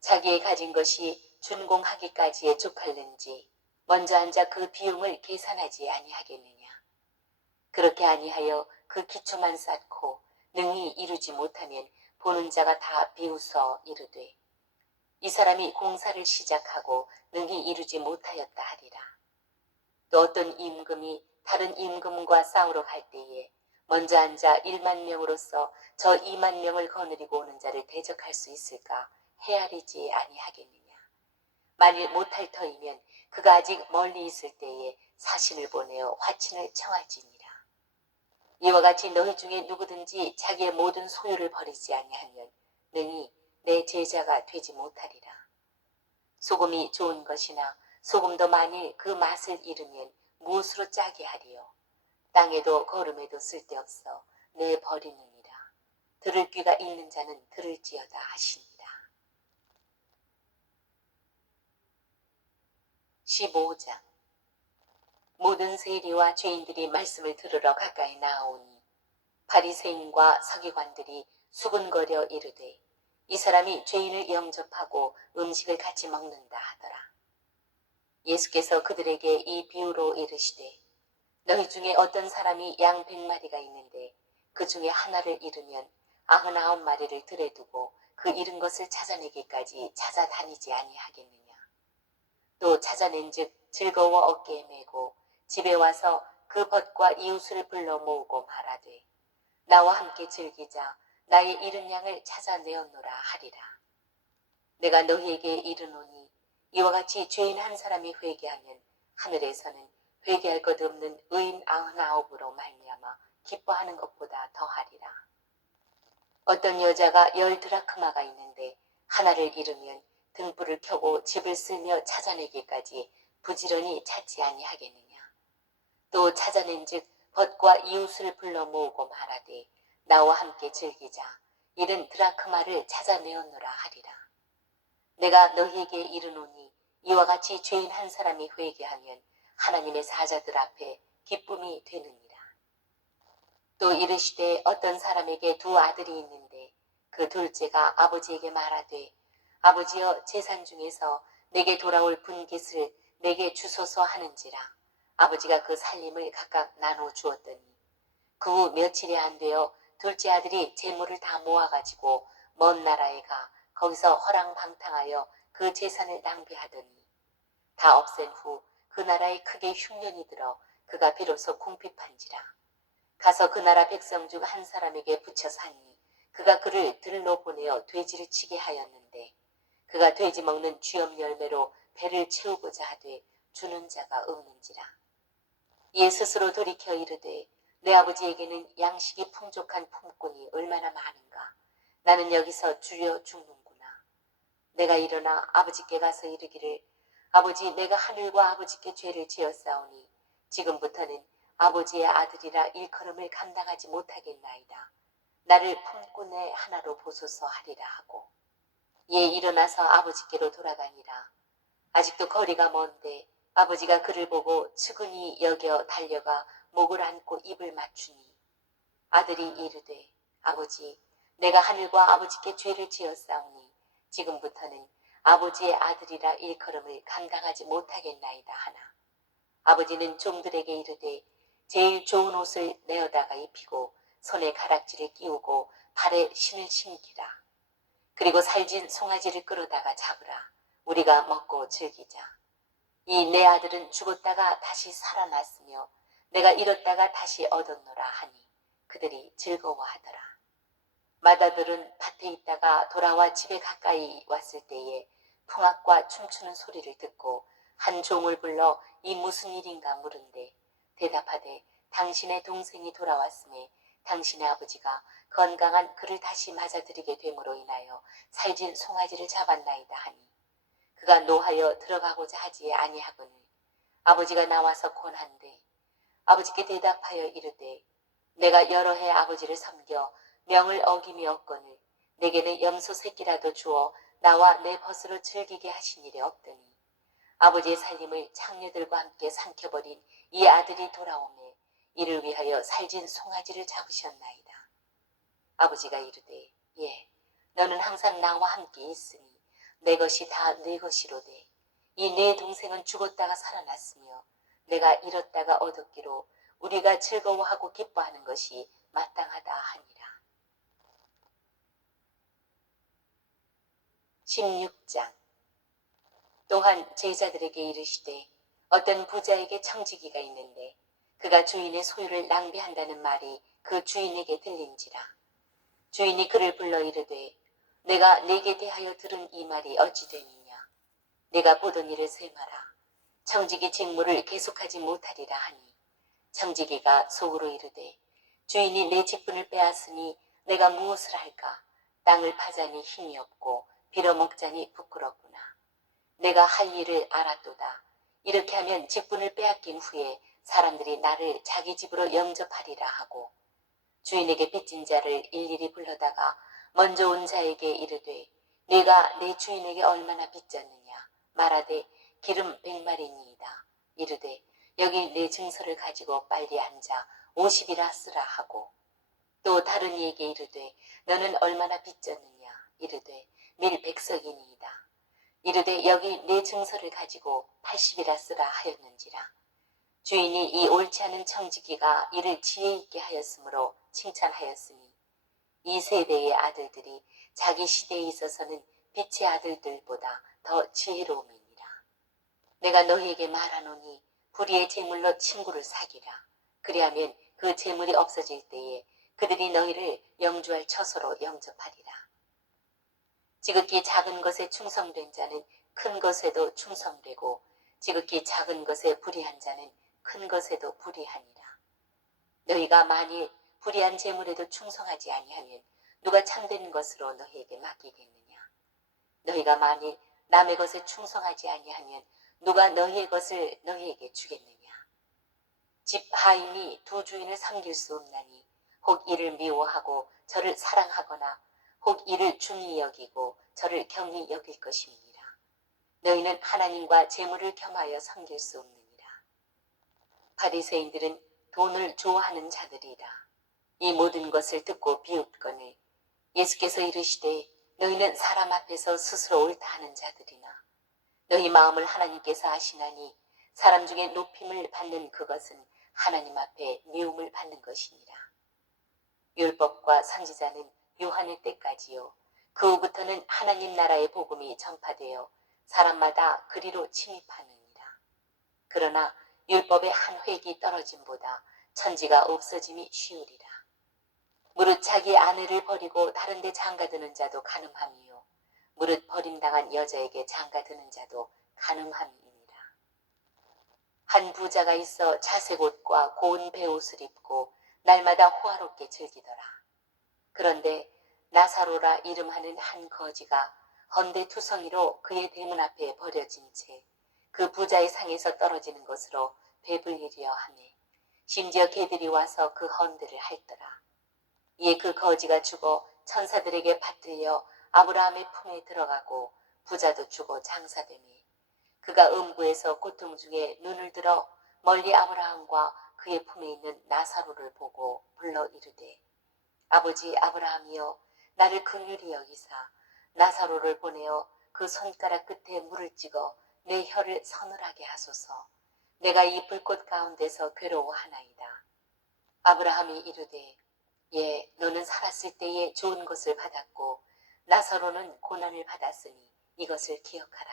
자기의 가진 것이 준공하기까지에 족할는지 먼저 앉아 그 비용을 계산하지 아니하겠느냐. 그렇게 아니하여 그 기초만 쌓고 능히 이루지 못하면 보는 자가 다 비웃어 이르되 이 사람이 공사를 시작하고 능히 이루지 못하였다 하리라. 또 어떤 임금이 다른 임금과 싸우러 갈 때에 먼저 앉아 1만 명으로서 저 2만 명을 거느리고 오는 자를 대적할 수 있을까 헤아리지 아니하겠느냐. 만일 못할 터이면 그가 아직 멀리 있을 때에 사신을 보내어 화친을 청할지니라. 이와 같이 너희 중에 누구든지 자기의 모든 소유를 버리지 아니하면 능히 내 제자가 되지 못하리라. 소금이 좋은 것이나 소금도 만일 그 맛을 잃으면 무엇으로 짜게 하리요. 땅에도 거름에도 쓸데없어 내 버리느니라. 들을 귀가 있는 자는 들을지어다 하시니라. 15장. 모든 세리와 죄인들이 말씀을 들으러 가까이 나아오니 바리새인과 서기관들이 수군거려 이르되 이 사람이 죄인을 영접하고 음식을 같이 먹는다 하더라. 예수께서 그들에게 이 비유로 이르시되 너희 중에 어떤 사람이 양 100마리가 있는데 그 중에 하나를 잃으면 99마리를 들에 두고 그 잃은 것을 찾아내기까지 찾아다니지 아니하겠느냐. 또 찾아낸즉 즐거워 어깨에 메고 집에 와서 그 벗과 이웃을 불러 모으고 말하되 나와 함께 즐기자 나의 잃은 양을 찾아내었노라 하리라. 내가 너희에게 이르노니 이와 같이 죄인 한 사람이 회개하면 하늘에서는 회개할 것 없는 의인 99으로 말미암아 기뻐하는 것보다 더하리라. 어떤 여자가 10드라크마가 있는데 하나를 잃으면 등불을 켜고 집을 쓸며 찾아내기까지 부지런히 찾지 아니하겠느냐. 또 찾아낸즉 벗과 이웃을 불러 모으고 말하되 나와 함께 즐기자 이른 드라크마를 찾아내었노라 하리라. 내가 너희에게 이르노니 이와 같이 죄인 한 사람이 회개하면 하나님의 사자들 앞에 기쁨이 되느니라. 또 이르시되 어떤 사람에게 2 아들이 있는데 그 둘째가 아버지에게 말하되 아버지여 재산 중에서 내게 돌아올 분깃을 내게 주소서 하는지라. 아버지가 그 살림을 각각 나눠 주었더니 그 후 며칠이 안 되어 둘째 아들이 재물을 다 모아가지고 먼 나라에 가 거기서 허랑방탕하여 그 재산을 낭비하더니 다 없앤 후 그 나라에 크게 흉년이 들어 그가 비로소 궁핍한지라. 가서 그 나라 백성 중 한 사람에게 붙여 사니 그가 그를 들로 보내어 돼지를 치게 하였는데 그가 돼지 먹는 쥐엄 열매로 배를 채우고자 하되 주는 자가 없는지라. 이에 스스로 돌이켜 이르되 내 아버지에게는 양식이 풍족한 품꾼이 얼마나 많은가. 나는 여기서 줄여 죽는구나. 내가 일어나 아버지께 가서 이르기를 아버지 내가 하늘과 아버지께 죄를 지었사오니 지금부터는 아버지의 아들이라 일컬음을 감당하지 못하겠나이다. 나를 품꾼의 하나로 보소서 하리라 하고 예 일어나서 아버지께로 돌아가니라. 아직도 거리가 먼데 아버지가 그를 보고 측은히 여겨 달려가 목을 안고 입을 맞추니 아들이 이르되 아버지 내가 하늘과 아버지께 죄를 지었사오니 지금부터는 아버지의 아들이라 일컬음을 감당하지 못하겠나이다 하나 아버지는 종들에게 이르되 제일 좋은 옷을 내어다가 입히고 손에 가락지를 끼우고 발에 신을 신기라. 그리고 살진 송아지를 끌어다가 잡으라. 우리가 먹고 즐기자. 이 내 아들은 죽었다가 다시 살아났으며 내가 잃었다가 다시 얻었노라 하니 그들이 즐거워하더라. 마다들은 밭에 있다가 돌아와 집에 가까이 왔을 때에 풍악과 춤추는 소리를 듣고 한 종을 불러 이 무슨 일인가 물은데 대답하되 당신의 동생이 돌아왔음에 당신의 아버지가 건강한 그를 다시 맞아들이게 됨으로 인하여 살진 송아지를 잡았나이다 하니 그가 노하여 들어가고자 하지 아니하거늘 아버지가 나와서 권한대 아버지께 대답하여 이르되 내가 여러 해 아버지를 섬겨 명을 어김이었거늘 내게는 염소 새끼라도 주어 나와 내 벗으로 즐기게 하신 일이 없더니 아버지의 살림을 창녀들과 함께 삼켜버린 이 아들이 돌아오매 이를 위하여 살진 송아지를 잡으셨나이다. 아버지가 이르되 예 너는 항상 나와 함께 있으니 내 것이 다 내 것이로되 이 내 동생은 죽었다가 살아났으며 내가 잃었다가 얻었기로 우리가 즐거워하고 기뻐하는 것이 마땅하다 하니라. 16장 또한 제자들에게 이르시되 어떤 부자에게 청지기가 있는데 그가 주인의 소유를 낭비한다는 말이 그 주인에게 들린지라. 주인이 그를 불러 이르되 내가 네게 대하여 들은 이 말이 어찌 되느냐. 내가 보던 일을 셈하라. 청지기 직무를 계속하지 못하리라 하니 청지기가 속으로 이르되 주인이 내 직분을 빼앗으니 내가 무엇을 할까. 땅을 파자니 힘이 없고 빌어먹자니 부끄럽구나. 내가 할 일을 알았도다. 이렇게 하면 직분을 빼앗긴 후에 사람들이 나를 자기 집으로 영접하리라 하고 주인에게 빚진 자를 일일이 불러다가 먼저 온 자에게 이르되 내가 내 주인에게 얼마나 빚졌느냐. 말하되 기름 100마리니이다. 이르되 여기 내 증서를 가지고 빨리 앉아 50이라 쓰라 하고 또 다른 이에게 이르되 너는 얼마나 빚졌느냐. 이르되 밀 100석이니이다. 이르되 여기 내 증서를 가지고 80이라 쓰라 하였는지라. 주인이 이 옳지 않은 청지기가 이를 지혜 있게 하였으므로 칭찬하였으니 이 세대의 아들들이 자기 시대에 있어서는 빛의 아들들보다 더 지혜로움이니라. 내가 너희에게 말하노니 불의의 재물로 친구를 사귀라. 그리하면 그 재물이 없어질 때에 그들이 너희를 영주할 처소로 영접하리라. 지극히 작은 것에 충성된 자는 큰 것에도 충성되고 지극히 작은 것에 불의한 자는 큰 것에도 불의하니라. 너희가 만일 불의한 재물에도 충성하지 아니하면 누가 참된 것으로 너희에게 맡기겠느냐. 너희가 만일 남의 것에 충성하지 아니하면 누가 너희의 것을 너희에게 주겠느냐. 집 하인이 두 주인을 섬길 수 없나니 혹 이를 미워하고 저를 사랑하거나 혹 이를 중히 여기고 저를 경히 여길 것입니다. 너희는 하나님과 재물을 겸하여 섬길 수 없느니라. 바리새인들은 돈을 좋아하는 자들이라. 이 모든 것을 듣고 비웃거늘 예수께서 이르시되 너희는 사람 앞에서 스스로 옳다 하는 자들이나 너희 마음을 하나님께서 아시나니 사람 중에 높임을 받는 그것은 하나님 앞에 미움을 받는 것이니라. 율법과 선지자는 요한의 때까지요. 그 후부터는 하나님 나라의 복음이 전파되어 사람마다 그리로 침입하느니라. 그러나 율법의 한 획이 떨어짐보다 천지가 없어짐이 쉬우리라. 무릇 자기 아내를 버리고 다른 데 장가드는 자도 간음함이요. 무릇 버림당한 여자에게 장가드는 자도 간음함이니라. 한 부자가 있어 자색 옷과 고운 베옷을 입고 날마다 호화롭게 즐기더라. 그런데 나사로라 이름하는 한 거지가 헌데투성이로 그의 대문 앞에 버려진 채 그 부자의 상에서 떨어지는 것으로 배불리려 하네. 심지어 개들이 와서 그 헌데를 핥더라. 이에 그 거지가 죽어 천사들에게 받들려 아브라함의 품에 들어가고 부자도 죽어 장사되매 그가 음부에서 고통 중에 눈을 들어 멀리 아브라함과 그의 품에 있는 나사로를 보고 불러 이르되 아버지 아브라함이여 나를 긍휼히 여기사 나사로를 보내어 그 손가락 끝에 물을 찍어 내 혀를 서늘하게 하소서. 내가 이 불꽃 가운데서 괴로워하나이다. 아브라함이 이르되 예 너는 살았을 때에 좋은 것을 받았고 나사로는 고난을 받았으니 이것을 기억하라.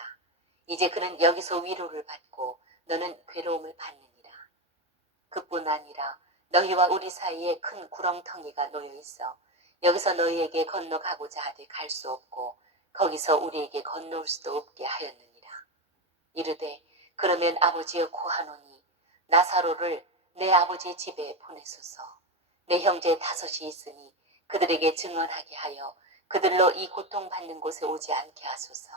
이제 그는 여기서 위로를 받고 너는 괴로움을 받느니라. 그뿐 아니라 너희와 우리 사이에 큰 구렁텅이가 놓여 있어 여기서 너희에게 건너가고자 하되 갈 수 없고 거기서 우리에게 건너올 수도 없게 하였느니라. 이르되 그러면 아버지여 고하노니 나사로를 내 아버지의 집에 보내소서. 내 형제 5이 있으니 그들에게 증언하게 하여 그들로 이 고통받는 곳에 오지 않게 하소서.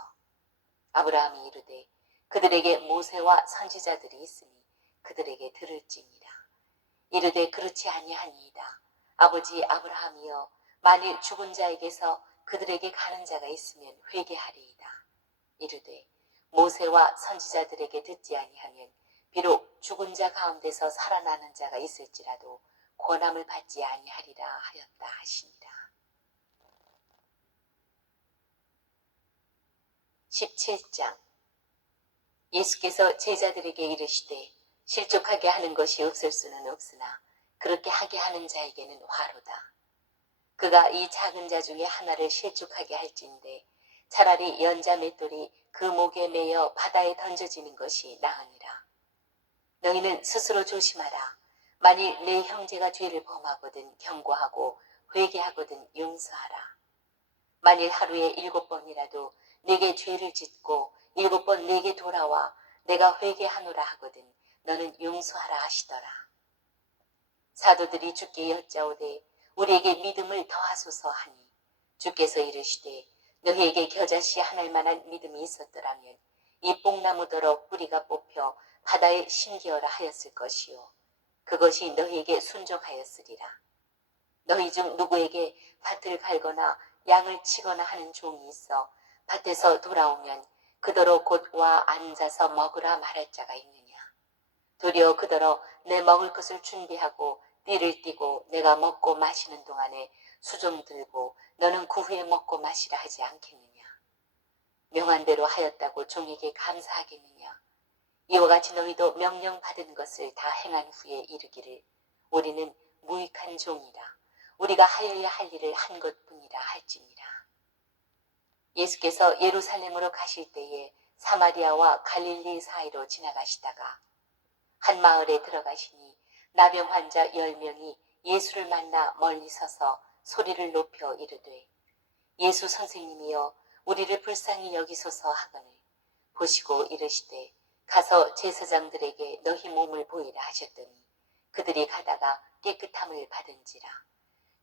아브라함이 이르되 그들에게 모세와 선지자들이 있으니 그들에게 들을지니라. 이르되 그렇지 아니하니이다. 아버지 아브라함이여 만일 죽은 자에게서 그들에게 가는 자가 있으면 회개하리이다. 이르되 모세와 선지자들에게 듣지 아니하면 비록 죽은 자 가운데서 살아나는 자가 있을지라도 권함을 받지 아니하리라 하였다 하시니라. 17장. 예수께서 제자들에게 이르시되 실족하게 하는 것이 없을 수는 없으나 그렇게 하게 하는 자에게는 화로다. 그가 이 작은 자 중에 하나를 실족하게 할진대 차라리 연자 맷돌이 그 목에 매여 바다에 던져지는 것이 나으니라. 너희는 스스로 조심하라. 만일 내 형제가 죄를 범하거든 경고하고 회개하거든 용서하라. 만일 하루에 7번이라도 내게 죄를 짓고 7번 내게 돌아와 내가 회개하노라 하거든 너는 용서하라 하시더라. 사도들이 주께 여짜오되 우리에게 믿음을 더하소서 하니 주께서 이르시되 너희에게 겨자씨 하나일 만한 믿음이 있었더라면 이 뽕나무더러 뿌리가 뽑혀 바다에 심기어라 하였을 것이요 그것이 너희에게 순종하였으리라. 너희 중 누구에게 밭을 갈거나 양을 치거나 하는 종이 있어 밭에서 돌아오면 그더러 곧 와 앉아서 먹으라 말할 자가 있느냐. 도리어 그더러 내 먹을 것을 준비하고 띠를 띠고 내가 먹고 마시는 동안에 수종 들고 너는 그 후에 먹고 마시라 하지 않겠느냐. 명한 대로 하였다고 종에게 감사하겠느냐. 이와 같이 너희도 명령받은 것을 다 행한 후에 이르기를 우리는 무익한 종이라. 우리가 하여야 할 일을 한 것뿐이라 할지니라. 예수께서 예루살렘으로 가실 때에 사마리아와 갈릴리 사이로 지나가시다가 한 마을에 들어가시니 나병 환자 10명이 예수를 만나 멀리 서서 소리를 높여 이르되 예수 선생님이여 우리를 불쌍히 여기소서 하거늘 보시고 이르시되 가서 제사장들에게 너희 몸을 보이라 하셨더니 그들이 가다가 깨끗함을 받은지라.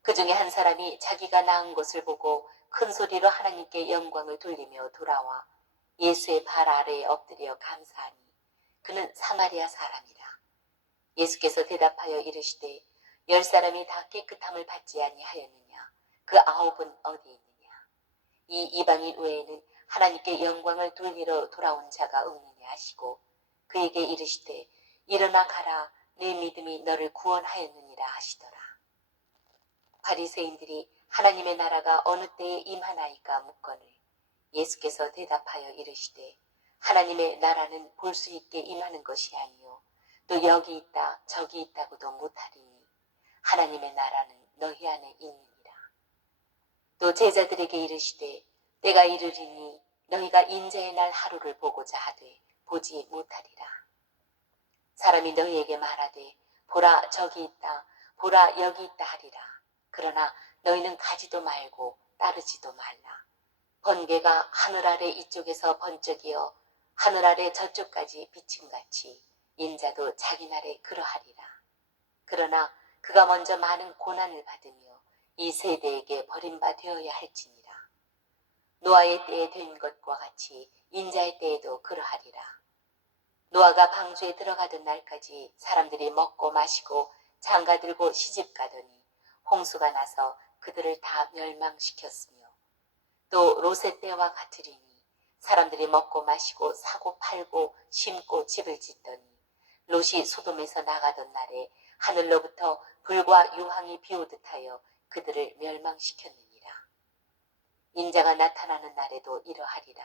그 중에 한 사람이 자기가 나은 것을 보고 큰 소리로 하나님께 영광을 돌리며 돌아와 예수의 발 아래에 엎드려 감사하니 그는 사마리아 사람이라. 예수께서 대답하여 이르시되 10사람이 다 깨끗함을 받지 아니하였느냐. 그 9은 어디 있느냐. 이 이방인 외에는 하나님께 영광을 돌리러 돌아온 자가 없느냐 하시고 그에게 이르시되 일어나 가라 내 믿음이 너를 구원하였느니라 하시더라. 바리새인들이 하나님의 나라가 어느 때에 임하나이까 묻거늘 예수께서 대답하여 이르시되 하나님의 나라는 볼 수 있게 임하는 것이 아니요 또 여기 있다 저기 있다고도 못하리니 하나님의 나라는 너희 안에 있느니라. 또 제자들에게 이르시되 때가 이르리니 너희가 인자의 날 하루를 보고자 하되 보지 못하리라. 사람이 너희에게 말하되 보라 저기 있다 보라 여기 있다 하리라. 그러나 너희는 가지도 말고 따르지도 말라. 번개가 하늘 아래 이쪽에서 번쩍이어 하늘 아래 저쪽까지 비침같이 인자도 자기 날에 그러하리라. 그러나 그가 먼저 많은 고난을 받으며 이 세대에게 버림받아야 할지니라. 노아의 때에 된 것과 같이 인자의 때에도 그러하리라. 노아가 방주에 들어가던 날까지 사람들이 먹고 마시고 장가들고 시집가더니 홍수가 나서 그들을 다 멸망시켰으며, 또 롯의 때와 같으리니 사람들이 먹고 마시고 사고 팔고 심고 집을 짓더니 롯이 소돔에서 나가던 날에 하늘로부터 불과 유황이 비오듯 하여 그들을 멸망시켰느니라. 인자가 나타나는 날에도 이러하리라.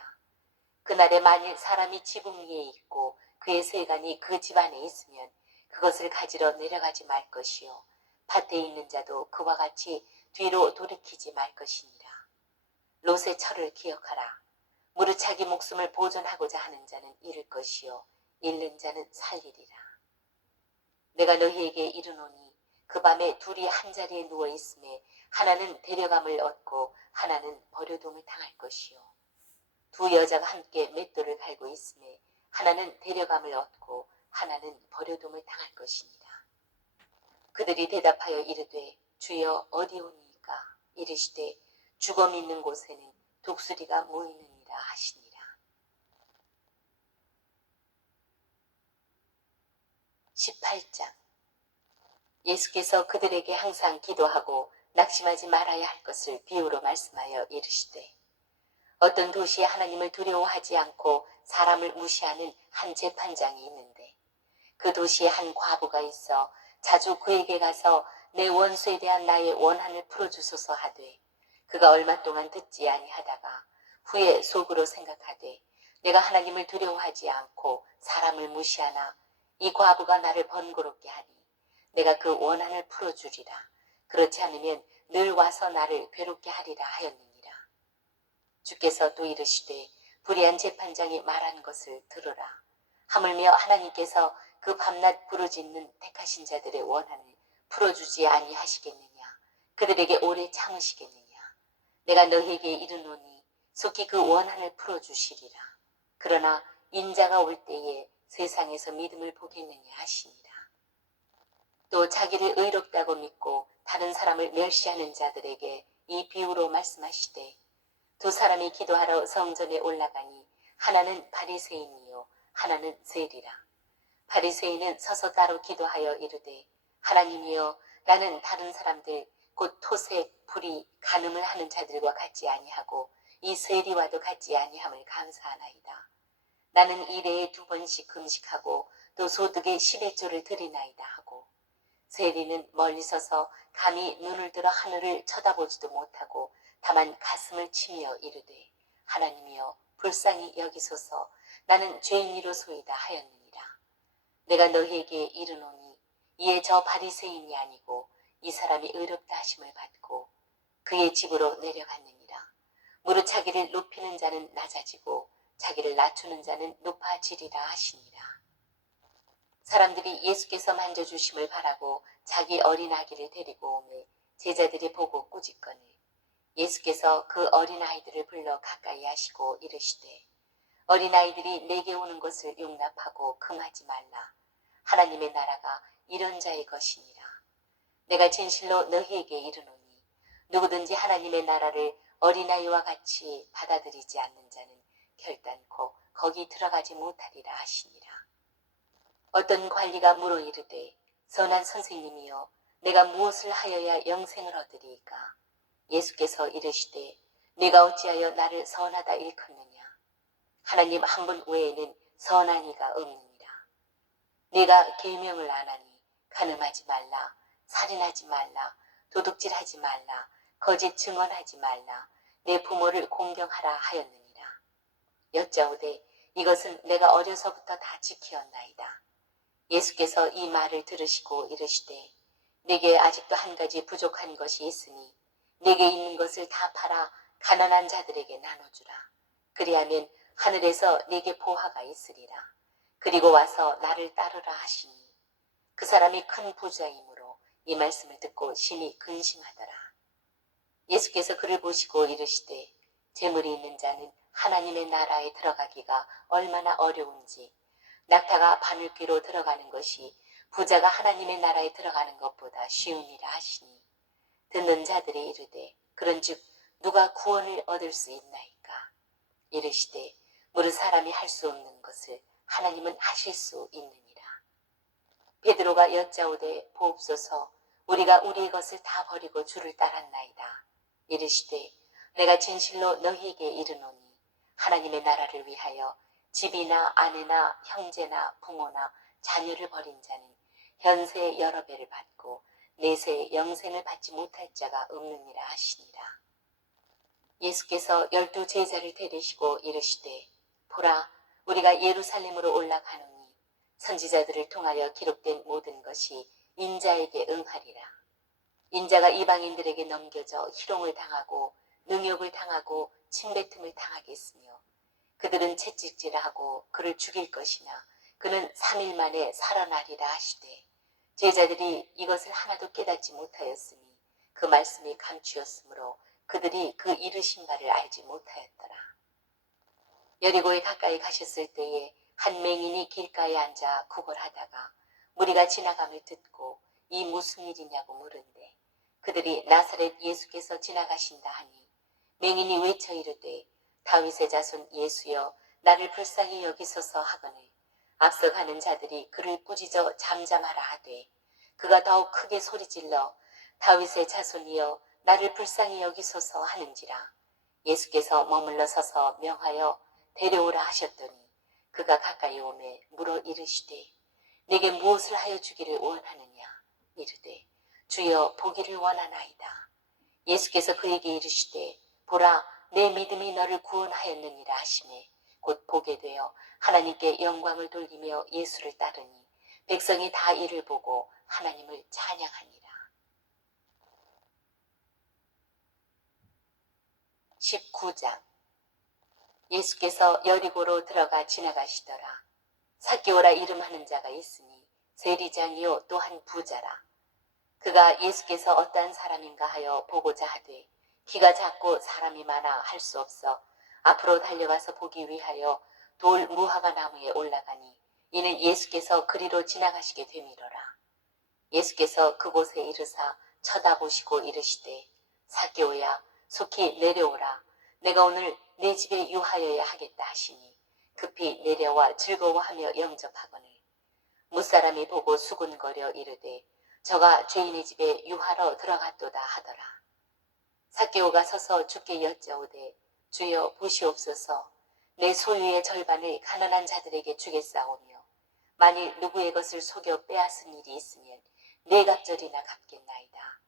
그날에 만일 사람이 지붕 위에 있고 그의 세간이 그 집 안에 있으면 그것을 가지러 내려가지 말 것이요, 밭에 있는 자도 그와 같이 뒤로 돌이키지 말 것이니라. 롯의 철을 기억하라. 무릇 자기 목숨을 보존하고자 하는 자는 잃을 것이요, 잃는 자는 살리리라. 내가 너희에게 이르노니 그 밤에 둘이 한 자리에 누워 있음에 하나는 데려감을 얻고 하나는 버려둠을 당할 것이요, 두 여자가 함께 맷돌을 갈고 있음에 하나는 데려감을 얻고 하나는 버려둠을 당할 것이니라. 그들이 대답하여 이르되 주여 어디 오니이까? 이르시되 죽음 있는 곳에는 독수리가 모이느니라 하시니라. 18장. 예수께서 그들에게 항상 기도하고 낙심하지 말아야 할 것을 비유로 말씀하여 이르시되, 어떤 도시에 하나님을 두려워하지 않고 사람을 무시하는 한 재판장이 있는데, 그 도시에 한 과부가 있어 자주 그에게 가서 내 원수에 대한 나의 원한을 풀어주소서 하되, 그가 얼마 동안 듣지 아니하다가 후에 속으로 생각하되 내가 하나님을 두려워하지 않고 사람을 무시하나 이 과부가 나를 번거롭게 하니 내가 그 원한을 풀어주리라. 그렇지 않으면 늘 와서 나를 괴롭게 하리라 하였느니라. 주께서 또 이르시되 불의한 재판장이 말한 것을 들으라. 하물며 하나님께서 그 밤낮 부르짖는 택하신 자들의 원한을 풀어주지 아니하시겠느냐? 그들에게 오래 참으시겠느냐? 내가 너희에게 이르노니 속히 그 원한을 풀어주시리라. 그러나 인자가 올 때에 세상에서 믿음을 보겠느냐 하시니라. 또 자기를 의롭다고 믿고 다른 사람을 멸시하는 자들에게 이 비유로 말씀하시되, 두 사람이 기도하러 성전에 올라가니 하나는 바리새인이요 하나는 세리라. 바리새인은 서서 따로 기도하여 이르되, 하나님이여, 나는 다른 사람들 곧 토색, 불의, 간음을 하는 자들과 같지 아니하고 이 세리와도 같지 아니함을 감사하나이다. 나는 일해에 2번씩 금식하고 또 소득의 11조를 드리나이다 하고, 세리는 멀리 서서 감히 눈을 들어 하늘을 쳐다보지도 못하고 다만 가슴을 치며 이르되, 하나님이여 불쌍히 여기소서, 나는 죄인이로소이다 하였느니라. 내가 너희에게 이르노니 이에 저 바리새인이 아니고 이 사람이 의롭다 하심을 받고 그의 집으로 내려갔느니라. 무릇 자기를 높이는 자는 낮아지고 자기를 낮추는 자는 높아지리라 하시니라. 사람들이 예수께서 만져주심을 바라고 자기 어린 아기를 데리고 오매 제자들이 보고 꾸짖거늘 예수께서 그 어린 아이들을 불러 가까이 하시고 이르시되, 어린 아이들이 내게 오는 것을 용납하고 금하지 말라. 하나님의 나라가 이런 자의 것이니라. 내가 진실로 너희에게 이르노니 누구든지 하나님의 나라를 어린아이와 같이 받아들이지 않는 자는 결단코 거기 들어가지 못하리라 하시니라. 어떤 관리가 물어 이르되, 선한 선생님이여, 내가 무엇을 하여야 영생을 얻으리이까? 예수께서 이르시되, 네가 어찌하여 나를 선하다 일컫느냐? 하나님 한 분 외에는 선한 이가 없느니라. 네가 계명을 안 하니 간음하지 말라, 살인하지 말라, 도둑질하지 말라, 거짓 증언하지 말라, 내 부모를 공경하라 하였느니라. 여짜오되 이것은 내가 어려서부터 다 지키었나이다. 예수께서 이 말을 들으시고 이르시되, 네게 아직도 한 가지 부족한 것이 있으니 네게 있는 것을 다 팔아 가난한 자들에게 나눠주라. 그리하면 하늘에서 네게 보화가 있으리라. 그리고 와서 나를 따르라 하시니, 그 사람이 큰 부자이므로 이 말씀을 듣고 심히 근심하더라. 예수께서 그를 보시고 이르시되, 재물이 있는 자는 하나님의 나라에 들어가기가 얼마나 어려운지, 낙타가 바늘귀로 들어가는 것이 부자가 하나님의 나라에 들어가는 것보다 쉬우니라 하시니 듣는 자들이 이르되 그런즉 누가 구원을 얻을 수 있나이까. 이르시되 무릇 사람이 할 수 없는 것을 하나님은 하실 수 있느니라. 베드로가 여짜오되 보옵소서 우리가 우리의 것을 다 버리고 주를 따랐나이다. 이르시되 내가 진실로 너희에게 이르노니 하나님의 나라를 위하여 집이나 아내나 형제나 부모나 자녀를 버린 자는 현세의 여러 배를 받고 내세의 영생을 받지 못할 자가 없느니라 하시니라. 예수께서 12 제자를 데리시고 이르시되 보라 우리가 예루살렘으로 올라가노니 선지자들을 통하여 기록된 모든 것이 인자에게 응하리라. 인자가 이방인들에게 넘겨져 희롱을 당하고 능욕을 당하고 침뱉음을 당하겠으며 그들은 채찍질하고 그를 죽일 것이나 그는 3일 만에 살아나리라 하시되 제자들이 이것을 하나도 깨닫지 못하였으니 그 말씀이 감추었으므로 그들이 그 이르신 바를 알지 못하였더라. 여리고에 가까이 가셨을 때에 한 맹인이 길가에 앉아 구걸하다가 무리가 지나감을 듣고 이 무슨 일이냐고 물은데 그들이 나사렛 예수께서 지나가신다 하니 맹인이 외쳐 이르되 다윗의 자손 예수여 나를 불쌍히 여기소서 하거늘 앞서 가는 자들이 그를 꾸짖어 잠잠하라 하되 그가 더욱 크게 소리질러 다윗의 자손이여 나를 불쌍히 여기소서 하는지라. 예수께서 머물러 서서 명하여 데려오라 하셨더니 그가 가까이 오매 물어 이르시되 내게 무엇을 하여 주기를 원하느냐. 이르되 주여 보기를 원하나이다. 예수께서 그에게 이르시되 보라 내 믿음이 너를 구원하였느니라 하시매 곧 보게 되어 하나님께 영광을 돌리며 예수를 따르니 백성이 다 이를 보고 하나님을 찬양하니라. 19장. 예수께서 여리고로 들어가 지나가시더라. 삭개오라 이름하는 자가 있으니 세리장이요 또한 부자라. 그가 예수께서 어떠한 사람인가 하여 보고자 하되 키가 작고 사람이 많아 할 수 없어 앞으로 달려가서 보기 위하여 돌 무화과 나무에 올라가니 이는 예수께서 그리로 지나가시게 되미로라. 예수께서 그곳에 이르사 쳐다보시고 이르시되 삭개오야 속히 내려오라. 내가 오늘 내 집에 유하여야 하겠다 하시니 급히 내려와 즐거워하며 영접하거늘 무사람이 보고 수군거려 이르되 저가 죄인의 집에 유하러 들어갔도다 하더라. 삭개오가 서서 주께 여짜오되 주여 보시옵소서 내 소유의 절반을 가난한 자들에게 주겠사오며 만일 누구의 것을 속여 빼앗은 일이 있으면 네 갑절이나 갚겠나이다.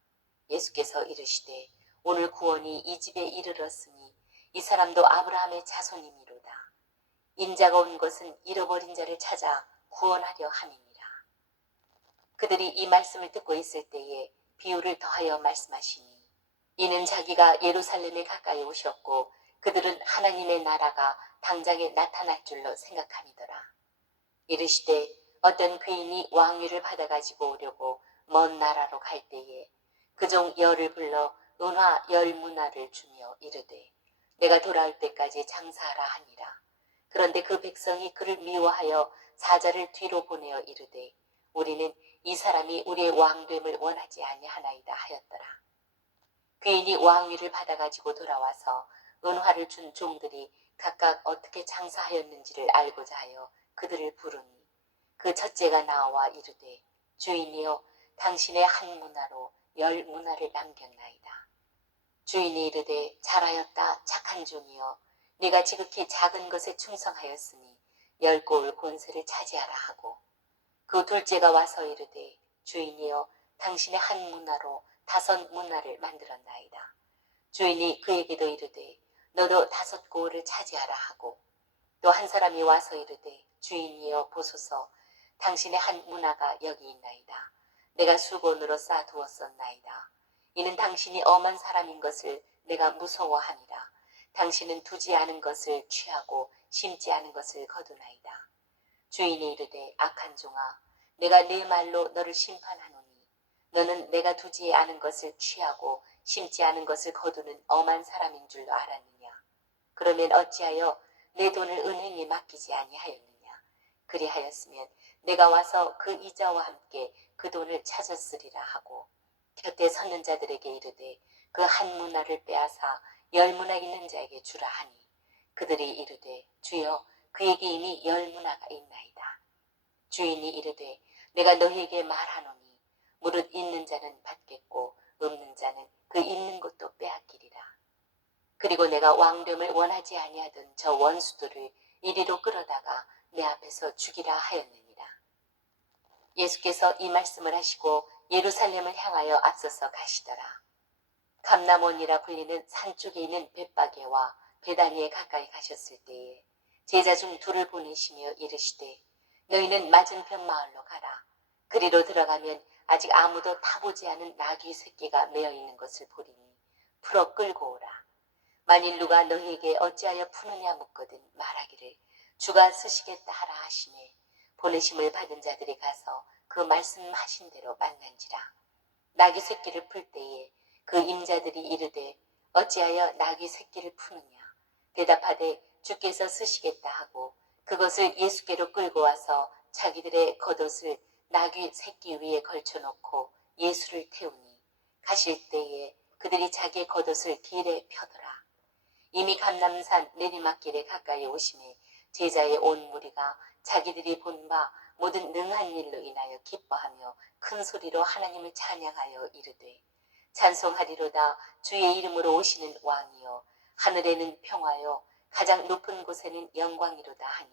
예수께서 이르시되 오늘 구원이 이 집에 이르렀으니 이 사람도 아브라함의 자손이미로다. 인자가 온 것은 잃어버린 자를 찾아 구원하려 함이니라. 그들이 이 말씀을 듣고 있을 때에 비유를 더하여 말씀하시니 이는 자기가 예루살렘에 가까이 오셨고 그들은 하나님의 나라가 당장에 나타날 줄로 생각함이더라. 이르시되 어떤 괴인이 왕위를 받아가지고 오려고 먼 나라로 갈 때에 그 종 열을 불러 은화 10문화를 주며 이르되 내가 돌아올 때까지 장사하라 하니라. 그런데 그 백성이 그를 미워하여 사자를 뒤로 보내어 이르되 우리는 이 사람이 우리의 왕됨을 원하지 아니하나이다 하였더라. 괴인이 왕위를 받아가지고 돌아와서 은화를 준 종들이 각각 어떻게 장사하였는지를 알고자 하여 그들을 부르니 그 첫째가 나와 이르되 주인이여 당신의 한 문화로 10문화를 남겼나이다. 주인이 이르되 잘하였다 착한 종이여 네가 지극히 작은 것에 충성하였으니 10고을 권세를 차지하라 하고 그 둘째가 와서 이르되 주인이여 당신의 한 문화로 5문화를 만들었나이다. 주인이 그에게도 이르되 너도 5고을을 차지하라 하고 또 한 사람이 와서 이르되 주인이여 보소서 당신의 한 문화가 여기 있나이다. 내가 수건으로 쌓아두었었나이다. 이는 당신이 엄한 사람인 것을 내가 무서워하니라. 당신은 두지 않은 것을 취하고 심지 않은 것을 거두나이다. 주인이 이르되 악한 종아 내가 네 말로 너를 심판하노니 너는 내가 두지 않은 것을 취하고 심지 않은 것을 거두는 엄한 사람인 줄로 알았느냐. 그러면 어찌하여 내 돈을 은행에 맡기지 아니하였느냐. 그리하였으면 내가 와서 그 이자와 함께 그 돈을 찾았으리라 하고 곁에 섰는 자들에게 이르되 그 한 문화를 빼앗아 10문화 있는 자에게 주라 하니 그들이 이르되 주여 그에게 이미 10문화가 있나이다. 주인이 이르되 내가 너희에게 말하노니 무릇 있는 자는 받겠고 없는 자는 그 있는 것도 빼앗기리라. 그리고 내가 왕됨을 원하지 아니하던 저 원수들을 이리로 끌어다가 내 앞에서 죽이라 하였느니라. 예수께서 이 말씀을 하시고 예루살렘을 향하여 앞서서 가시더라. 감람원이라 불리는 산 쪽에 있는 벳바게와 베다니에 가까이 가셨을 때에 제자 중 둘을 보내시며 이르시되 너희는 맞은편 마을로 가라. 그리로 들어가면 아직 아무도 타보지 않은 나귀 새끼가 매어 있는 것을 보리니 풀어 끌고 오라. 만일 누가 너희에게 어찌하여 푸느냐 묻거든 말하기를 주가 쓰시겠다 하라 하시매 보내심을 받은 자들이 가서 그 말씀하신 대로 만난지라. 나귀 새끼를 풀 때에 그 임자들이 이르되 어찌하여 나귀 새끼를 푸느냐 대답하되 주께서 쓰시겠다 하고 그것을 예수께로 끌고 와서 자기들의 겉옷을 나귀 새끼 위에 걸쳐놓고 예수를 태우니 가실 때에 그들이 자기의 겉옷을 길에 펴더라. 이미 감람산 내리막길에 가까이 오심에 제자의 온 무리가 자기들이 본 바 모든 능한 일로 인하여 기뻐하며 큰 소리로 하나님을 찬양하여 이르되 찬송하리로다 주의 이름으로 오시는 왕이여 하늘에는 평화요 가장 높은 곳에는 영광이로다 하니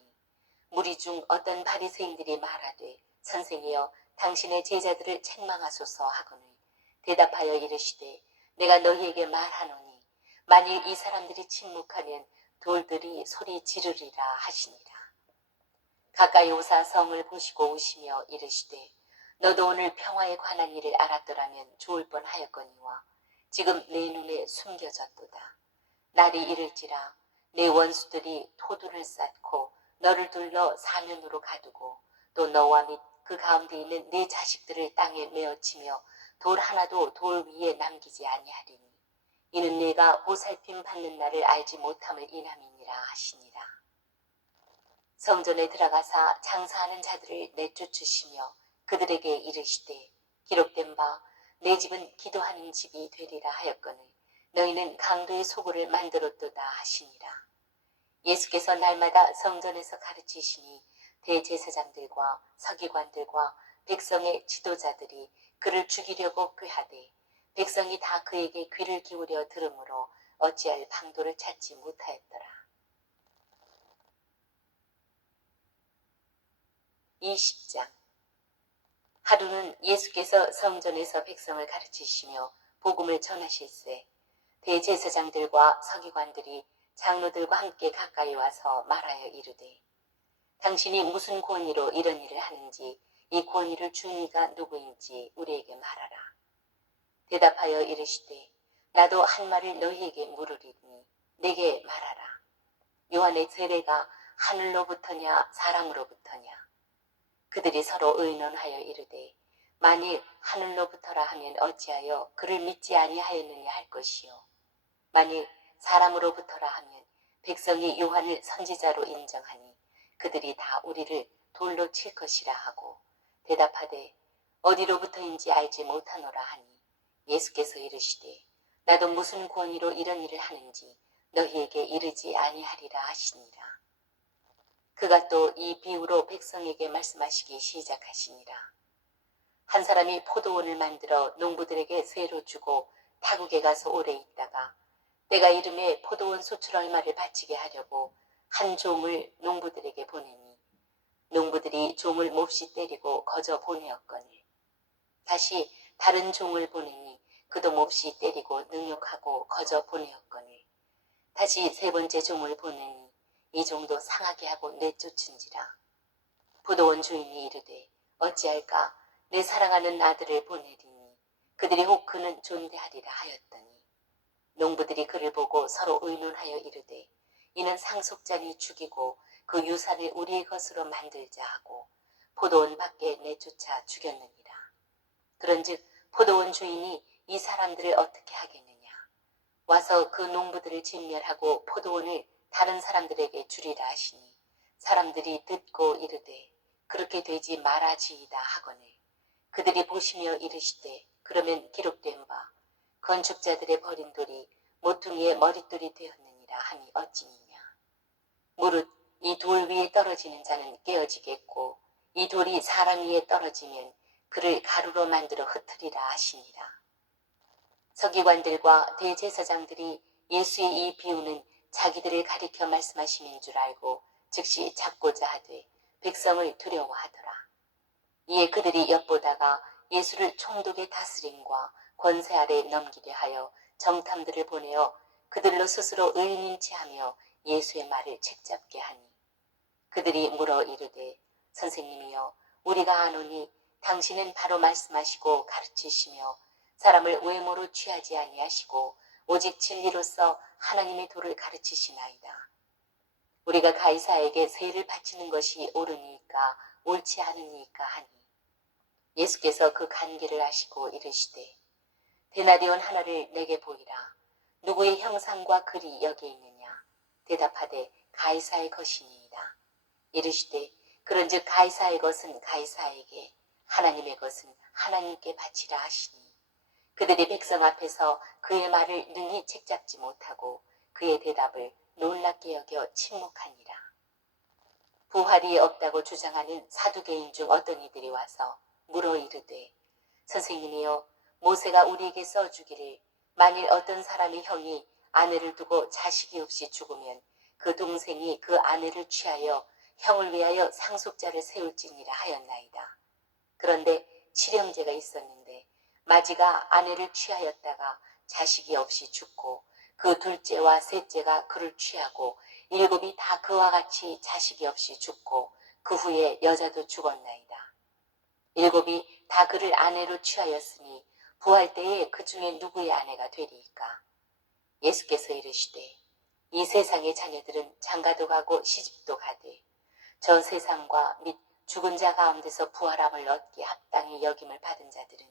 무리 중 어떤 바리새인들이 말하되 선생이여 당신의 제자들을 책망하소서 하거늘 대답하여 이르시되 내가 너희에게 말하노니 만일 이 사람들이 침묵하면 돌들이 소리 지르리라 하시니라. 가까이 오사 성을 보시고 오시며 이르시되 너도 오늘 평화에 관한 일을 알았더라면 좋을 뻔하였거니와 지금 내 눈에 숨겨졌도다. 날이 이를지라 내 원수들이 토두를 쌓고 너를 둘러 사면으로 가두고 또 너와 및 그 가운데 있는 네 자식들을 땅에 메어치며 돌 하나도 돌 위에 남기지 아니하리니 이는 네가 보살핌 받는 날을 알지 못함을 인함이니라 하시니라. 성전에 들어가사 장사하는 자들을 내쫓으시며 그들에게 이르시되 기록된 바 내 집은 기도하는 집이 되리라 하였거늘 너희는 강도의 소굴을 만들었도다 하시니라. 예수께서 날마다 성전에서 가르치시니 대제사장들과 서기관들과 백성의 지도자들이 그를 죽이려고 꾀하되 백성이 다 그에게 귀를 기울여 들으므로 어찌할 방도를 찾지 못하였더라. 20장 하루는 예수께서 성전에서 백성을 가르치시며 복음을 전하실세 대제사장들과 서기관들이 장로들과 함께 가까이 와서 말하여 이르되 당신이 무슨 권위로 이런 일을 하는지 이 권위를 준 이가 누구인지 우리에게 말하라. 대답하여 이르시되 나도 한 말을 너희에게 물으리니 내게 말하라. 요한의 세례가 하늘로부터냐 사람으로부터냐. 그들이 서로 의논하여 이르되 만일 하늘로부터라 하면 어찌하여 그를 믿지 아니하였느냐 할 것이요 만일 사람으로부터라 하면 백성이 요한을 선지자로 인정하니 그들이 다 우리를 돌로 칠 것이라 하고 대답하되 어디로부터인지 알지 못하노라 하니 예수께서 이르시되 나도 무슨 권위로 이런 일을 하는지 너희에게 이르지 아니하리라 하시니라. 그가 또 이 비유로 백성에게 말씀하시기 시작하시니라. 한 사람이 포도원을 만들어 농부들에게 쇠로 주고 타국에 가서 오래 있다가 때가 이름에 포도원 소출 얼마를 바치게 하려고 한 종을 농부들에게 보내니 농부들이 종을 몹시 때리고 거저 보내었거늘 다시 다른 종을 보내니 그도 몹시 때리고 능욕하고 거저 보내었거늘 다시 세 번째 종을 보내니 이 종도 상하게 하고 내쫓은지라. 포도원 주인이 이르되 어찌할까 내 사랑하는 아들을 보내리니 그들이 혹 그는 존대하리라 하였더니 농부들이 그를 보고 서로 의논하여 이르되 이는 상속자니 죽이고 그 유산을 우리의 것으로 만들자 하고 포도원 밖에 내쫓아 죽였느니라. 그런즉 포도원 주인이 이 사람들을 어떻게 하겠느냐. 와서 그 농부들을 진멸하고 포도원을 다른 사람들에게 주리라 하시니 사람들이 듣고 이르되 그렇게 되지 말아지이다 하거늘 그들이 보시며 이르시되 그러면 기록된 바 건축자들의 버린 돌이 모퉁이의 머릿돌이 되었느니라 함이 어찌니냐. 무릇 이 돌 위에 떨어지는 자는 깨어지겠고 이 돌이 사람 위에 떨어지면 그를 가루로 만들어 흩으리라 하시니라. 서기관들과 대제사장들이 예수의 이 비유는 자기들을 가리켜 말씀하심인 줄 알고 즉시 잡고자 하되 백성을 두려워하더라. 이에 그들이 엿보다가 예수를 총독의 다스림과 권세 아래 넘기려 하여 정탐들을 보내어 그들로 스스로 의인인 체하며 예수의 말을 책잡게 하니 그들이 물어 이르되 선생님이여 우리가 아노니 당신은 바로 말씀하시고 가르치시며 사람을 외모로 취하지 아니하시고 오직 진리로서 하나님의 도를 가르치시나이다. 우리가 가이사에게 세를 바치는 것이 옳으니까 옳지 않으니까 하니 예수께서 그 간계를 아시고 이르시되 데나리온 하나를 내게 보이라. 누구의 형상과 글이 여기에 있느냐. 대답하되 가이사의 것이니이다. 이르시되 그런즉 가이사의 것은 가이사에게 하나님의 것은 하나님께 바치라 하시니 그들이 백성 앞에서 그의 말을 능히 책잡지 못하고 그의 대답을 놀랍게 여겨 침묵하니라. 부활이 없다고 주장하는 사두개인 중 어떤 이들이 와서 물어 이르되 선생님이여 모세가 우리에게 써주기를 만일 어떤 사람의 형이 아내를 두고 자식이 없이 죽으면 그 동생이 그 아내를 취하여 형을 위하여 상속자를 세울지니라 하였나이다. 그런데 칠형제가 있었는데 마지가 아내를 취하였다가 자식이 없이 죽고 그 둘째와 셋째가 그를 취하고 일곱이 다 그와 같이 자식이 없이 죽고 그 후에 여자도 죽었나이다. 일곱이 다 그를 아내로 취하였으니 부활 때에 그 중에 누구의 아내가 되리이까. 예수께서 이르시되 이 세상의 자녀들은 장가도 가고 시집도 가되 저 세상과 및 죽은 자 가운데서 부활함을 얻기 합당히 여김을 받은 자들은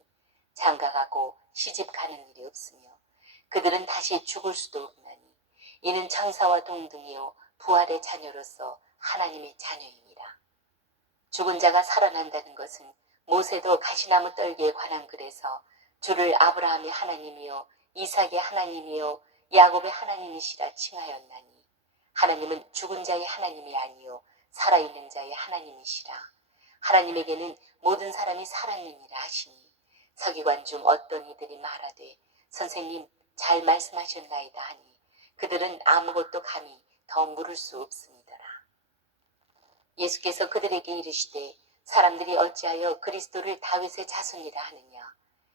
장가가고 시집 가는 일이 없으며 그들은 다시 죽을 수도 없나니 이는 천사와 동등이요 부활의 자녀로서 하나님의 자녀이니라. 죽은 자가 살아난다는 것은 모세도 가시나무 떨기에 관한 글에서 주를 아브라함의 하나님이요 이삭의 하나님이요 야곱의 하나님이시라 칭하였나니 하나님은 죽은 자의 하나님이 아니요 살아있는 자의 하나님이시라. 하나님에게는 모든 사람이 살았느니라 하시니 서기관 중 어떤 이들이 말하되 선생님 잘 말씀하셨나이다 하니 그들은 아무것도 감히 더 물을 수 없음이더라. 예수께서 그들에게 이르시되 사람들이 어찌하여 그리스도를 다윗의 자손이라 하느냐.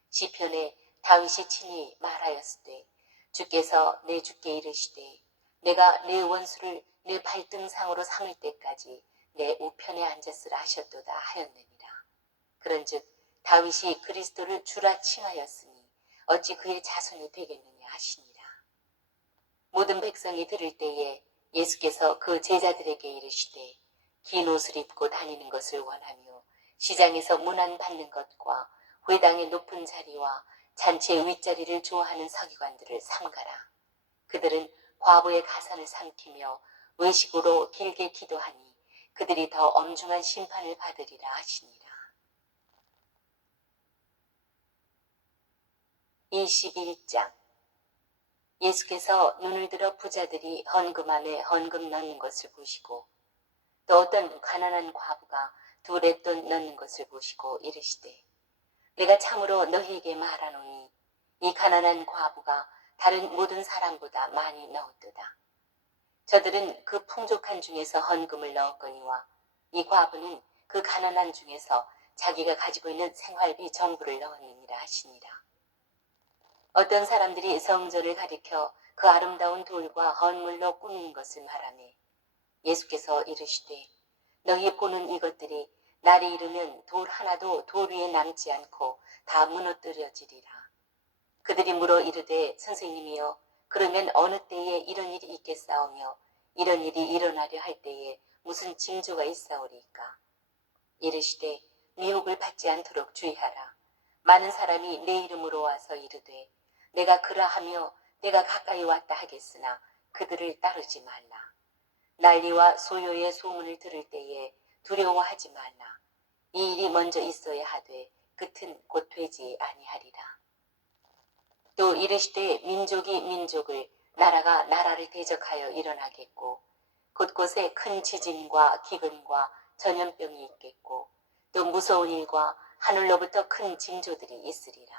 시편에 다윗이 친히 말하였으되 주께서 내 주께 이르시되 내가 내 원수를 내 발등상으로 삼을 때까지 내 우편에 앉았으라 하셨도다 하였느니라. 그런즉 다윗이 그리스도를 주라 칭하였으니 어찌 그의 자손이 되겠느냐 하시니라. 모든 백성이 들을 때에 예수께서 그 제자들에게 이르시되 긴 옷을 입고 다니는 것을 원하며 시장에서 문안 받는 것과 회당의 높은 자리와 잔치의 윗자리를 좋아하는 서기관들을 삼가라. 그들은 과부의 가산을 삼키며 외식으로 길게 기도하니 그들이 더 엄중한 심판을 받으리라 하시니라. 21장. 예수께서 눈을 들어 부자들이 헌금함에 헌금 넣는 것을 보시고 또 어떤 가난한 과부가 두 렛돈 넣는 것을 보시고 이르시되 내가 참으로 너희에게 말하노니 이 가난한 과부가 다른 모든 사람보다 많이 넣었도다. 저들은 그 풍족한 중에서 헌금을 넣었거니와 이 과부는 그 가난한 중에서 자기가 가지고 있는 생활비 전부를 넣었느니라 하시니라. 어떤 사람들이 성전을 가리켜 그 아름다운 돌과 헌물로 꾸민 것을 말하며 예수께서 이르시되 너희 보는 이것들이 날이 이르면 돌 하나도 돌 위에 남지 않고 다 무너뜨려지리라. 그들이 물어 이르되 선생님이여 그러면 어느 때에 이런 일이 있겠사오며 이런 일이 일어나려 할 때에 무슨 징조가 있사오리까. 이르시되 미혹을 받지 않도록 주의하라. 많은 사람이 내 이름으로 와서 이르되 내가 그라하며 내가 가까이 왔다 하겠으나 그들을 따르지 말라. 난리와 소요의 소문을 들을 때에 두려워하지 말라. 이 일이 먼저 있어야 하되 끝은 곧 되지 아니하리라. 또 이르시되 민족이 민족을 나라가 나라를 대적하여 일어나겠고 곳곳에 큰 지진과 기근과 전염병이 있겠고 또 무서운 일과 하늘로부터 큰 징조들이 있으리라.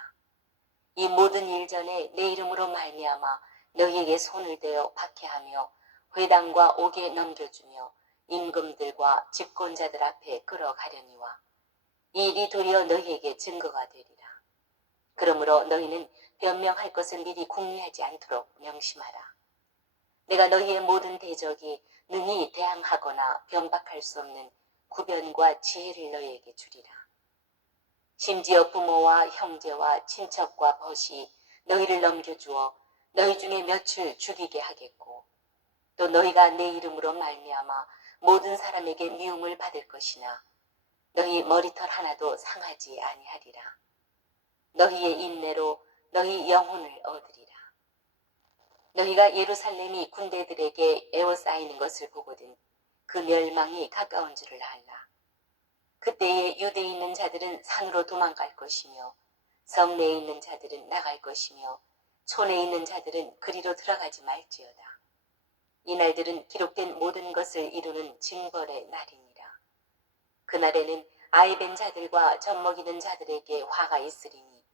이 모든 일 전에 내 이름으로 말미암아 너희에게 손을 대어 박해하며 회당과 옥에 넘겨주며 임금들과 집권자들 앞에 끌어가려니와 이 일이 도리어 너희에게 증거가 되리라. 그러므로 너희는 변명할 것을 미리 궁리하지 않도록 명심하라. 내가 너희의 모든 대적이 능히 대항하거나 변박할 수 없는 구변과 지혜를 너희에게 주리라. 심지어 부모와 형제와 친척과 벗이 너희를 넘겨주어 너희 중에 몇을 죽이게 하겠고 또 너희가 내 이름으로 말미암아 모든 사람에게 미움을 받을 것이나 너희 머리털 하나도 상하지 아니하리라. 너희의 인내로 너희 영혼을 얻으리라. 너희가 예루살렘이 군대들에게 에워싸이는 것을 보거든 그 멸망이 가까운 줄을 알라. 그때에 유대에 있는 자들은 산으로 도망갈 것이며 성내에 있는 자들은 나갈 것이며 촌에 있는 자들은 그리로 들어가지 말지어다. 이 날들은 기록된 모든 것을 이루는 징벌의 날이니라. 그날에는 아이벤 자들과 젖먹이는 자들에게 화가 있으리니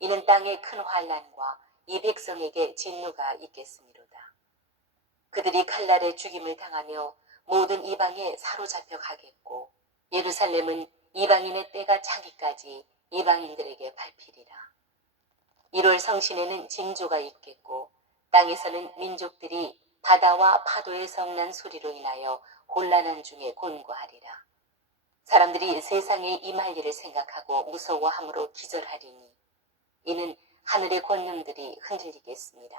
이는 땅에 큰 환난과 이 백성에게 진노가 있겠음이로다. 그들이 칼날에 죽임을 당하며 모든 이방에 사로잡혀 가겠고 예루살렘은 이방인의 때가 차기까지 이방인들에게 밟히리라. 1월 성신에는 징조가 있겠고 땅에서는 민족들이 바다와 파도의 성난 소리로 인하여 곤란한 중에 곤고하리라. 사람들이 세상에 임할 일을 생각하고 무서워함으로 기절하리니 이는 하늘의 권능들이 흔들리겠습니다.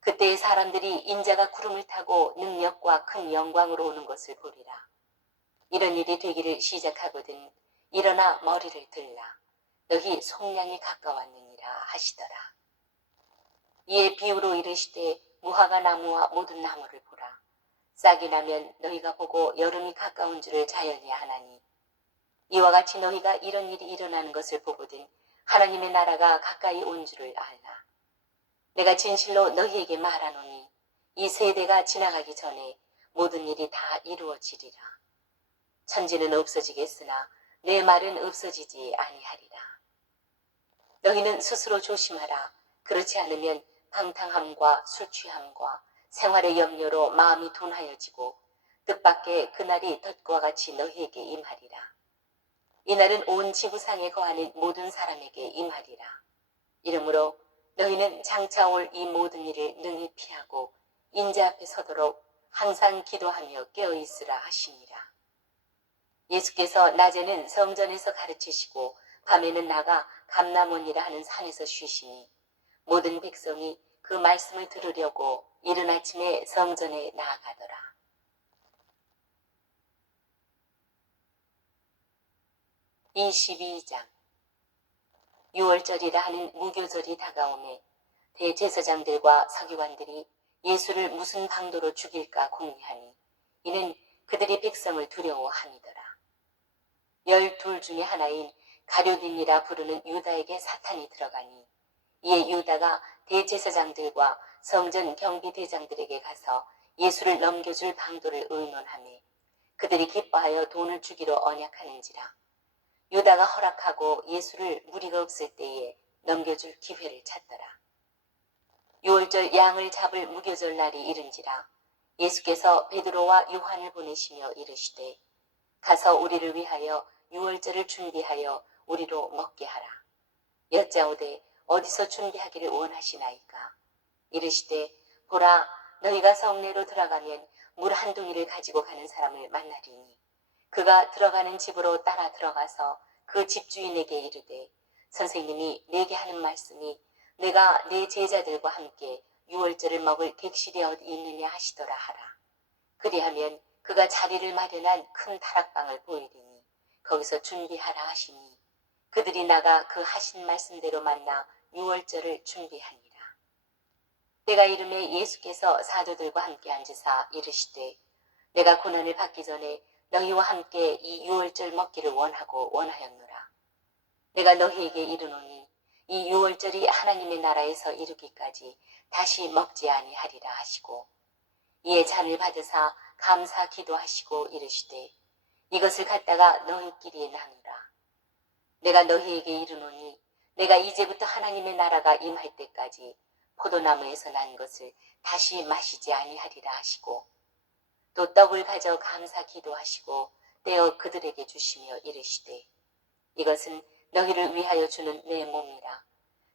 그때 사람들이 인자가 구름을 타고 능력과 큰 영광으로 오는 것을 보리라. 이런 일이 되기를 시작하거든 일어나 머리를 들라. 너희 속량이 가까웠느니라 하시더라. 이에 비유로 이르시되 무화과 나무와 모든 나무를 보라. 싹이 나면 너희가 보고 여름이 가까운 줄을 자연히 하나니 이와 같이 너희가 이런 일이 일어나는 것을 보거든 하나님의 나라가 가까이 온 줄을 알라. 내가 진실로 너희에게 말하노니 이 세대가 지나가기 전에 모든 일이 다 이루어지리라. 천지는 없어지겠으나 내 말은 없어지지 아니하리라. 너희는 스스로 조심하라. 그렇지 않으면 방탕함과 술취함과 생활의 염려로 마음이 둔하여지고 뜻밖의 그날이 덫과 같이 너희에게 임하리라. 이날은 온 지구상에 거하는 모든 사람에게 임하리라. 이러므로 너희는 장차 올 이 모든 일을 능히 피하고 인자 앞에 서도록 항상 기도하며 깨어있으라 하시니라. 예수께서 낮에는 성전에서 가르치시고 밤에는 나가 감람원이라 하는 산에서 쉬시니 모든 백성이 그 말씀을 들으려고 이른 아침에 성전에 나아가더라. (22장) 유월절이라 하는 무교절이 다가오매 대제사장들과 서기관들이 예수를 무슨 방도로 죽일까 궁리하니 이는 그들이 백성을 두려워함이더라. 12 중에 하나인 가룟인이라 부르는 유다에게 사탄이 들어가니 이에 유다가 대제사장들과 성전 경비대장들에게 가서 예수를 넘겨줄 방도를 의논하며 그들이 기뻐하여 돈을 주기로 언약하는지라. 유다가 허락하고 예수를 무리가 없을 때에 넘겨줄 기회를 찾더라. 6월절 양을 잡을 무교절 날이 이른지라. 예수께서 베드로와 요한을 보내시며 이르시되 가서 우리를 위하여 6월절을 준비하여 우리로 먹게 하라. 여짜오되 어디서 준비하기를 원하시나이까. 이르시되 보라 너희가 성내로 들어가면 물 한 동이를 가지고 가는 사람을 만나리니 그가 들어가는 집으로 따라 들어가서 그 집주인에게 이르되 선생님이 내게 하는 말씀이 내가 내 제자들과 함께 6월절을 먹을 객실이 어디 있느냐 하시더라 하라. 그리하면 그가 자리를 마련한 큰 다락방을 보이리니 거기서 준비하라 하시니 그들이 나가 그 하신 말씀대로 만나 6월절을 준비하니라. 때가 이름에 예수께서 사도들과 함께 앉으사 이르시되 내가 고난을 받기 전에 너희와 함께 이 유월절 먹기를 원하고 원하였노라. 내가 너희에게 이르노니 이 유월절이 하나님의 나라에서 이르기까지 다시 먹지 아니하리라 하시고 이에 잔을 받으사 감사 기도하시고 이르시되 이것을 갖다가 너희끼리 나누라. 내가 너희에게 이르노니 내가 이제부터 하나님의 나라가 임할 때까지 포도나무에서 난 것을 다시 마시지 아니하리라 하시고 또 떡을 가져 감사 기도하시고 떼어 그들에게 주시며 이르시되 이것은 너희를 위하여 주는 내 몸이라.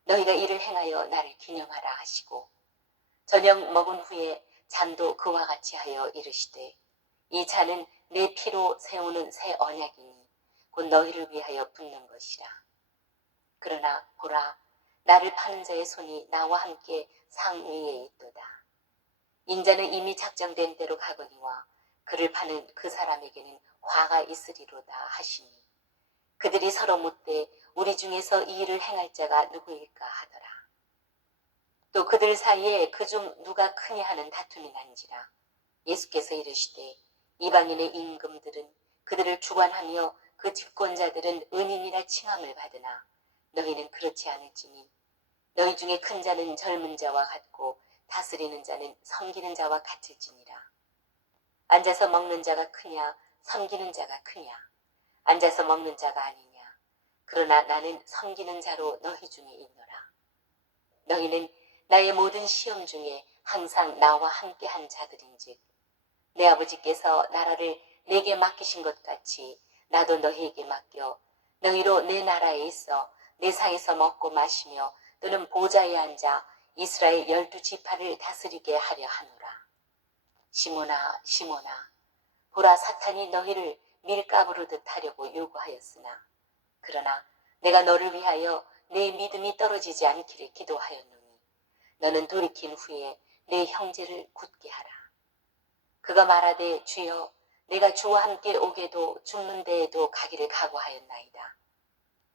너희가 이를 행하여 나를 기념하라 하시고 저녁 먹은 후에 잔도 그와 같이 하여 이르시되 이 잔은 내 피로 세우는 새 언약이니 곧 너희를 위하여 붓는 것이라. 그러나 보라 나를 파는 자의 손이 나와 함께 상 위에 있도다. 인자는 이미 작정된 대로 가거니와 그를 파는 그 사람에게는 화가 있으리로다 하시니 그들이 서로 묻되 우리 중에서 이 일을 행할 자가 누구일까 하더라. 또 그들 사이에 그중 누가 크냐 하는 다툼이 난지라. 예수께서 이르시되 이방인의 임금들은 그들을 주관하며 그 집권자들은 은인이라 칭함을 받으나 너희는 그렇지 않을지니 너희 중에 큰 자는 젊은 자와 같고 다스리는 자는 섬기는 자와 같을지니라. 앉아서 먹는 자가 크냐 섬기는 자가 크냐 앉아서 먹는 자가 아니냐. 그러나 나는 섬기는 자로 너희 중에 있노라. 너희는 나의 모든 시험 중에 항상 나와 함께한 자들인즉 내 아버지께서 나라를 내게 맡기신 것 같이 나도 너희에게 맡겨 너희로 내 나라에 있어 내 상에서 먹고 마시며 또는 보좌에 앉아 이스라엘 12지파를 다스리게 하려 하노라. 시몬아 시몬아 보라 사탄이 너희를 밀가부르듯 하려고 요구하였으나 그러나 내가 너를 위하여 내 믿음이 떨어지지 않기를 기도하였노니 너는 돌이킨 후에 내 형제를 굳게 하라. 그가 말하되 주여 내가 주와 함께 오게도 죽는 데에도 가기를 각오하였나이다.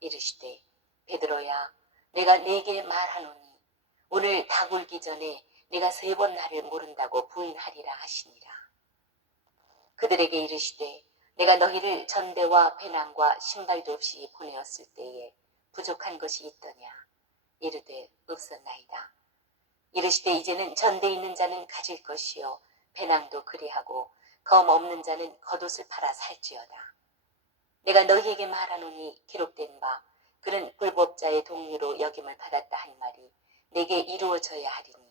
이르시되 베드로야 내가 네게 말하노니 오늘 닭 울기 전에 내가 3번 나를 모른다고 부인하리라 하시니라. 그들에게 이르시되 내가 너희를 전대와 배낭과 신발도 없이 보내었을 때에 부족한 것이 있더냐. 이르되 없었나이다. 이르시되 이제는 전대 있는 자는 가질 것이요 배낭도 그리하고 검 없는 자는 겉옷을 팔아 살지어다. 내가 너희에게 말하노니 기록된 바 그는 불법자의 동료로 여김을 받았다 한 말이 내게 이루어져야 하리니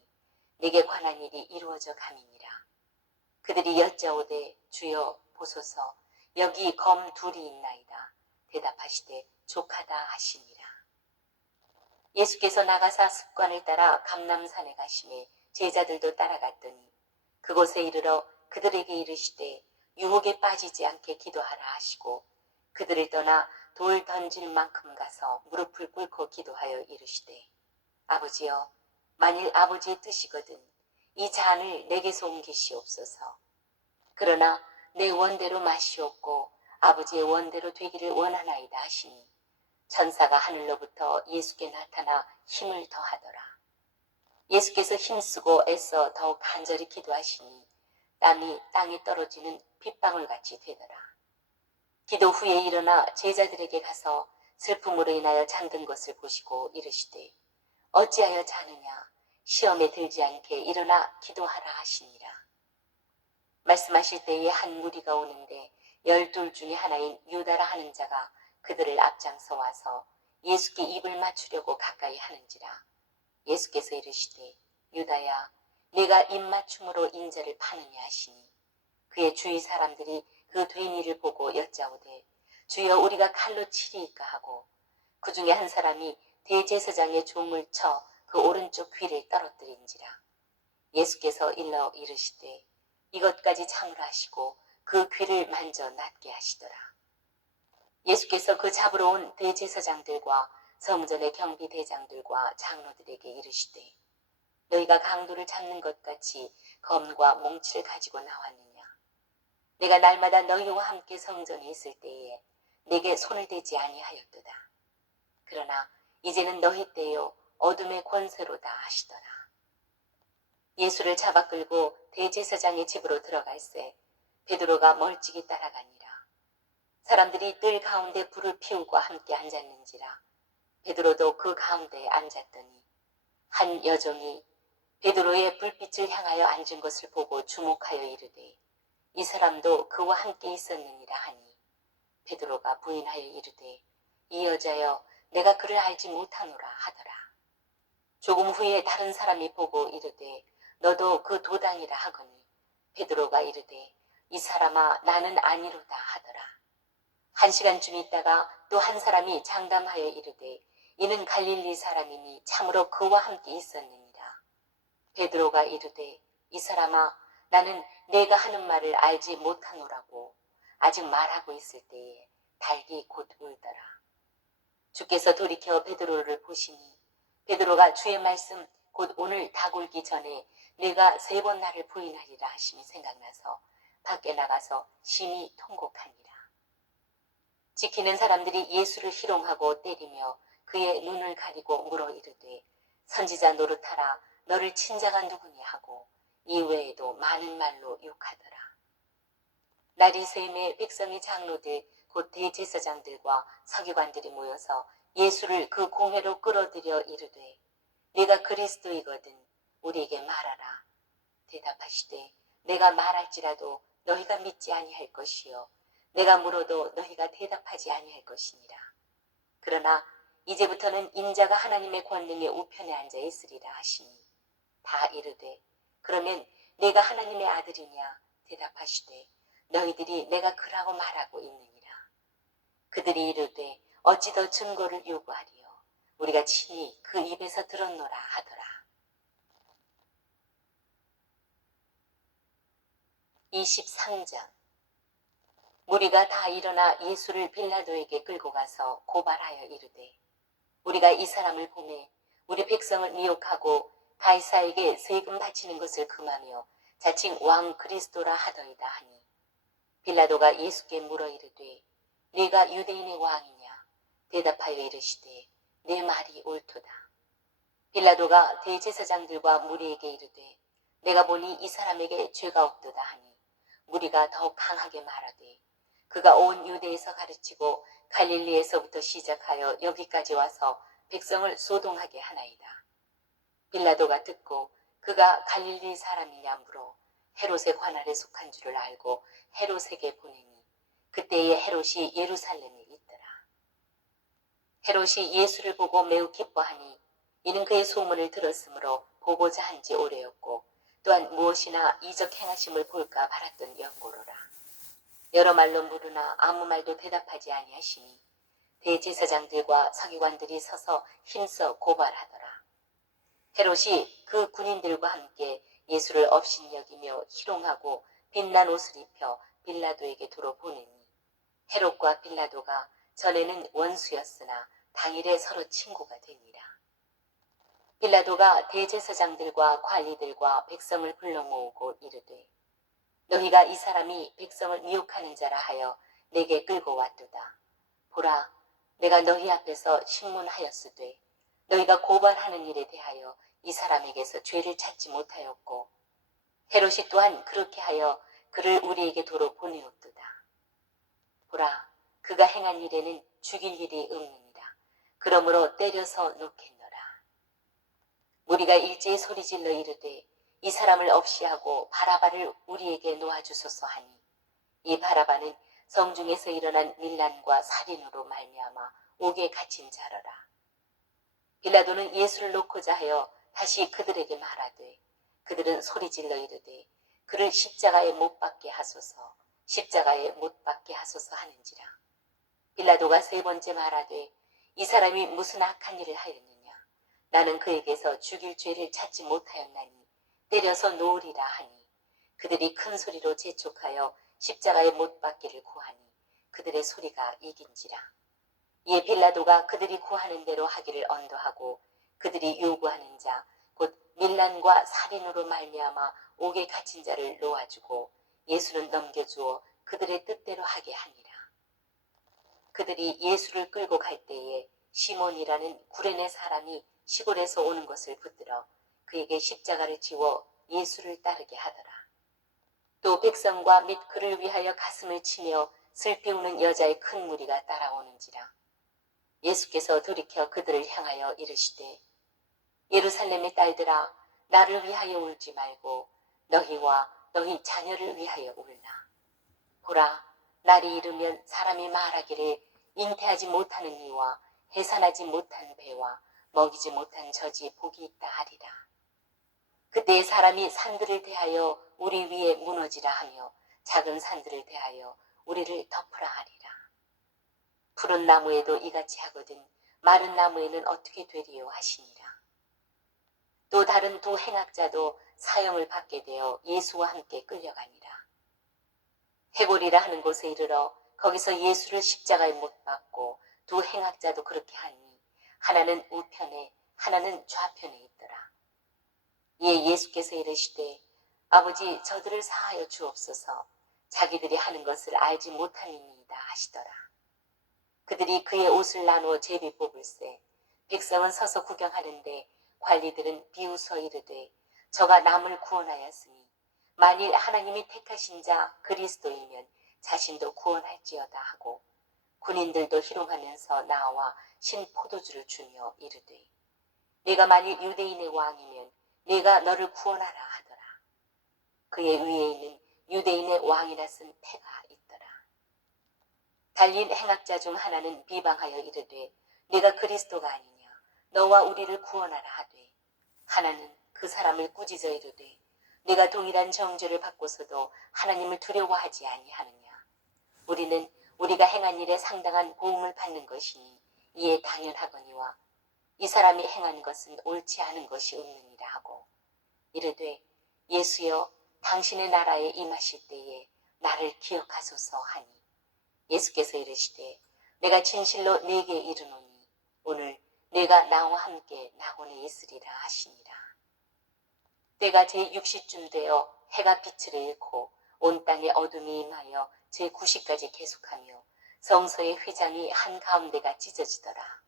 내게 관한 일이 이루어져 감이니라. 그들이 여짜오되 주여 보소서 여기 검 둘이 있나이다. 대답하시되 족하다 하시니라. 예수께서 나가사 습관을 따라 감람산에 가시매 제자들도 따라갔더니 그곳에 이르러 그들에게 이르시되 유혹에 빠지지 않게 기도하라 하시고 그들을 떠나 돌 던질 만큼 가서 무릎을 꿇고 기도하여 이르시되 아버지여 만일 아버지의 뜻이거든 이 잔을 내게서 옮기시옵소서. 그러나 내 원대로 마시옵고 아버지의 원대로 되기를 원하나이다 하시니 천사가 하늘로부터 예수께 나타나 힘을 더하더라. 예수께서 힘쓰고 애써 더욱 간절히 기도하시니 땀이 땅에 떨어지는 빗방울같이 되더라. 기도 후에 일어나 제자들에게 가서 슬픔으로 인하여 잠든 것을 보시고 이르시되 어찌하여 자느냐 시험에 들지 않게 일어나 기도하라 하시니라. 말씀하실 때에 한 무리가 오는데 12 중에 하나인 유다라 하는 자가 그들을 앞장서 와서 예수께 입을 맞추려고 가까이 하는지라. 예수께서 이르시되 유다야 네가 입맞춤으로 인자를 파느냐 하시니 그의 주위 사람들이 그 된 일을 보고 여짜오되 주여 우리가 칼로 치리이까 하고 그 중에 한 사람이 대제사장의 종을 쳐 그 오른쪽 귀를 떨어뜨린지라. 예수께서 일러 이르시되 이것까지 참으라 하시고 그 귀를 만져 낫게 하시더라. 예수께서 그 잡으러 온 대제사장들과 성전의 경비대장들과 장로들에게 이르시되 너희가 강도를 잡는 것 같이 검과 몽치를 가지고 나왔느냐. 내가 날마다 너희와 함께 성전에 있을 때에 내게 손을 대지 아니하였도다. 그러나 이제는 너희 때요 어둠의 권세로다 하시더라. 예수를 잡아 끌고 대제사장의 집으로 들어갈새 베드로가 멀찍이 따라가니라. 사람들이 뜰 가운데 불을 피우고 함께 앉았는지라. 베드로도 그 가운데에 앉았더니 한 여종이 베드로의 불빛을 향하여 앉은 것을 보고 주목하여 이르되 이 사람도 그와 함께 있었느니라 하니 베드로가 부인하여 이르되 이 여자여 내가 그를 알지 못하노라 하더라. 조금 후에 다른 사람이 보고 이르되 너도 그 도당이라 하거니 베드로가 이르되 이 사람아 나는 아니로다 하더라. 1시간쯤 있다가 또 한 사람이 장담하여 이르되 이는 갈릴리 사람이니 참으로 그와 함께 있었느니라. 베드로가 이르되 이 사람아 나는 내가 하는 말을 알지 못하노라고 아직 말하고 있을 때에 닭이 곧 울더라. 주께서 돌이켜 베드로를 보시니 베드로가 주의 말씀 곧 오늘 닭 울기 전에 내가 3번 나를 부인하리라 하심이 생각나서 밖에 나가서 심히 통곡하니라. 지키는 사람들이 예수를 희롱하고 때리며 그의 눈을 가리고 물어 이르되 선지자 노릇하라 너를 친 자가 누구냐 하고 이외에도 많은 말로 욕하더라. 날이 새임에 백성의 장로들 곧 대제사장들과 서기관들이 모여서 예수를 그 공회로 끌어들여 이르되 네가 그리스도이거든 우리에게 말하라. 대답하시되 내가 말할지라도 너희가 믿지 아니할 것이요 내가 물어도 너희가 대답하지 아니할 것이니라. 그러나 이제부터는 인자가 하나님의 권능의 우편에 앉아 있으리라 하시니 다 이르되 그러면 내가 하나님의 아들이냐 대답하시되 너희들이 내가 그라고 말하고 있느니라. 그들이 이르되 어찌 더 증거를 요구하리요 우리가 친히 그 입에서 들었노라 하더라. 23장 무리가 다 일어나 예수를 빌라도에게 끌고 가서 고발하여 이르되 우리가 이 사람을 보매 우리 백성을 미혹하고 가이사에게 세금 바치는 것을 금하며 자칭 왕 그리스도라 하더이다 하니 빌라도가 예수께 물어 이르되 네가 유대인의 왕이냐 대답하여 이르시되 내 말이 옳도다. 빌라도가 대제사장들과 무리에게 이르되 내가 보니 이 사람에게 죄가 없도다 하니 무리가 더욱 강하게 말하되 그가 온 유대에서 가르치고 갈릴리에서부터 시작하여 여기까지 와서 백성을 소동하게 하나이다. 빌라도가 듣고 그가 갈릴리 사람이냐 물어 헤롯의 관할에 속한 줄을 알고 헤롯에게 보내니 그때에 헤롯이 예루살렘에 있더라. 헤롯이 예수를 보고 매우 기뻐하니 이는 그의 소문을 들었으므로 보고자 한 지 오래였고 또한 무엇이나 이적 행하심을 볼까 바랐던 연고로라. 여러 말로 물으나 아무 말도 대답하지 아니하시니 대제사장들과 서기관들이 서서 힘써 고발하더라. 헤롯이 그 군인들과 함께 예수를 업신여기며 희롱하고 빛난 옷을 입혀 빌라도에게 두루 보내니 헤롯과 빌라도가 전에는 원수였으나 당일에 서로 친구가 되니라. 빌라도가 대제사장들과 관리들과 백성을 불러 모으고 이르되 너희가 이 사람이 백성을 미혹하는 자라 하여 내게 끌고 왔도다. 보라 내가 너희 앞에서 신문하였으되 너희가 고발하는 일에 대하여 이 사람에게서 죄를 찾지 못하였고 헤롯이 또한 그렇게 하여 그를 우리에게 도로 보내었도다. 보라 그가 행한 일에는 죽일 일이 없느니라. 그러므로 때려서 놓겠노라. 우리가 일제히 소리질러 이르되 이 사람을 없이하고 바라바를 우리에게 놓아주소서 하니 이 바라바는 성중에서 일어난 밀란과 살인으로 말미암아 옥에 갇힌 자러라. 빌라도는 예수를 놓고자 하여 다시 그들에게 말하되 그들은 소리질러 이르되 그를 십자가에 못 박게 하소서 십자가에 못 박게 하소서 하는지라. 빌라도가 3번째 말하되 이 사람이 무슨 악한 일을 하였느냐 나는 그에게서 죽일 죄를 찾지 못하였나니 때려서 놓으리라 하니 그들이 큰 소리로 재촉하여 십자가에 못 박기를 구하니 그들의 소리가 이긴지라. 이에 빌라도가 그들이 구하는 대로 하기를 언도하고 그들이 요구하는 자 곧 밀란과 살인으로 말미암아 옥에 갇힌 자를 놓아주고 예수는 넘겨주어 그들의 뜻대로 하게 하니라. 그들이 예수를 끌고 갈 때에 시몬이라는 구레네 사람이 시골에서 오는 것을 붙들어 그에게 십자가를 지워 예수를 따르게 하더라. 또 백성과 및 그를 위하여 가슴을 치며 슬피 우는 여자의 큰 무리가 따라오는지라. 예수께서 돌이켜 그들을 향하여 이르시되 예루살렘의 딸들아 나를 위하여 울지 말고 너희와 너희 자녀를 위하여 울라. 보라 날이 이르면 사람이 말하기를 잉태하지 못하는 이와 해산하지 못한 배와 먹이지 못한 젖이 복이 있다 하리라. 그때 사람이 산들을 대하여 우리 위에 무너지라 하며 작은 산들을 대하여 우리를 덮으라 하리라. 푸른 나무에도 이같이 하거든 마른 나무에는 어떻게 되리요 하시니라. 또 다른 두 행악자도 사형을 받게 되어 예수와 함께 끌려가니라. 해골이라 하는 곳에 이르러 거기서 예수를 십자가에 못 박고 두 행악자도 그렇게 하니 하나는 우편에 하나는 좌편에 있더라. 이에 예수께서 이르시되 아버지 저들을 사하여 주옵소서 자기들이 하는 것을 알지 못함이니이다 하시더라. 그들이 그의 옷을 나누어 제비 뽑을세 백성은 서서 구경하는데 관리들은 비웃어 이르되 저가 남을 구원하였으니 만일 하나님이 택하신 자 그리스도이면 자신도 구원할지어다 하고 군인들도 희롱하면서 나와 신 포도주를 주며 이르되 네가 만일 유대인의 왕이면 네가 너를 구원하라 하더라. 그의 위에 있는 유대인의 왕이라 쓴 패가 있더라. 달린 행악자 중 하나는 비방하여 이르되 네가 그리스도가 아니냐 너와 우리를 구원하라 하되 하나는 그 사람을 꾸짖어 이르되 네가 동일한 정죄를 받고서도 하나님을 두려워하지 아니하느냐. 우리는 우리가 행한 일에 상당한 보응을 받는 것이니 이에 당연하거니와 이 사람이 행한 것은 옳지 않은 것이 없느니라 하고 이르되 예수여 당신의 나라에 임하실 때에 나를 기억하소서 하니 예수께서 이르시되 내가 진실로 네게 이르노니 오늘 네가 나와 함께 낙원에 있으리라 하시니라. 때가 제60쯤 되어 해가 빛을 잃고 온 땅에 어둠이 임하여 제90까지 계속하며 성소의 휘장이 한가운데가 찢어지더라.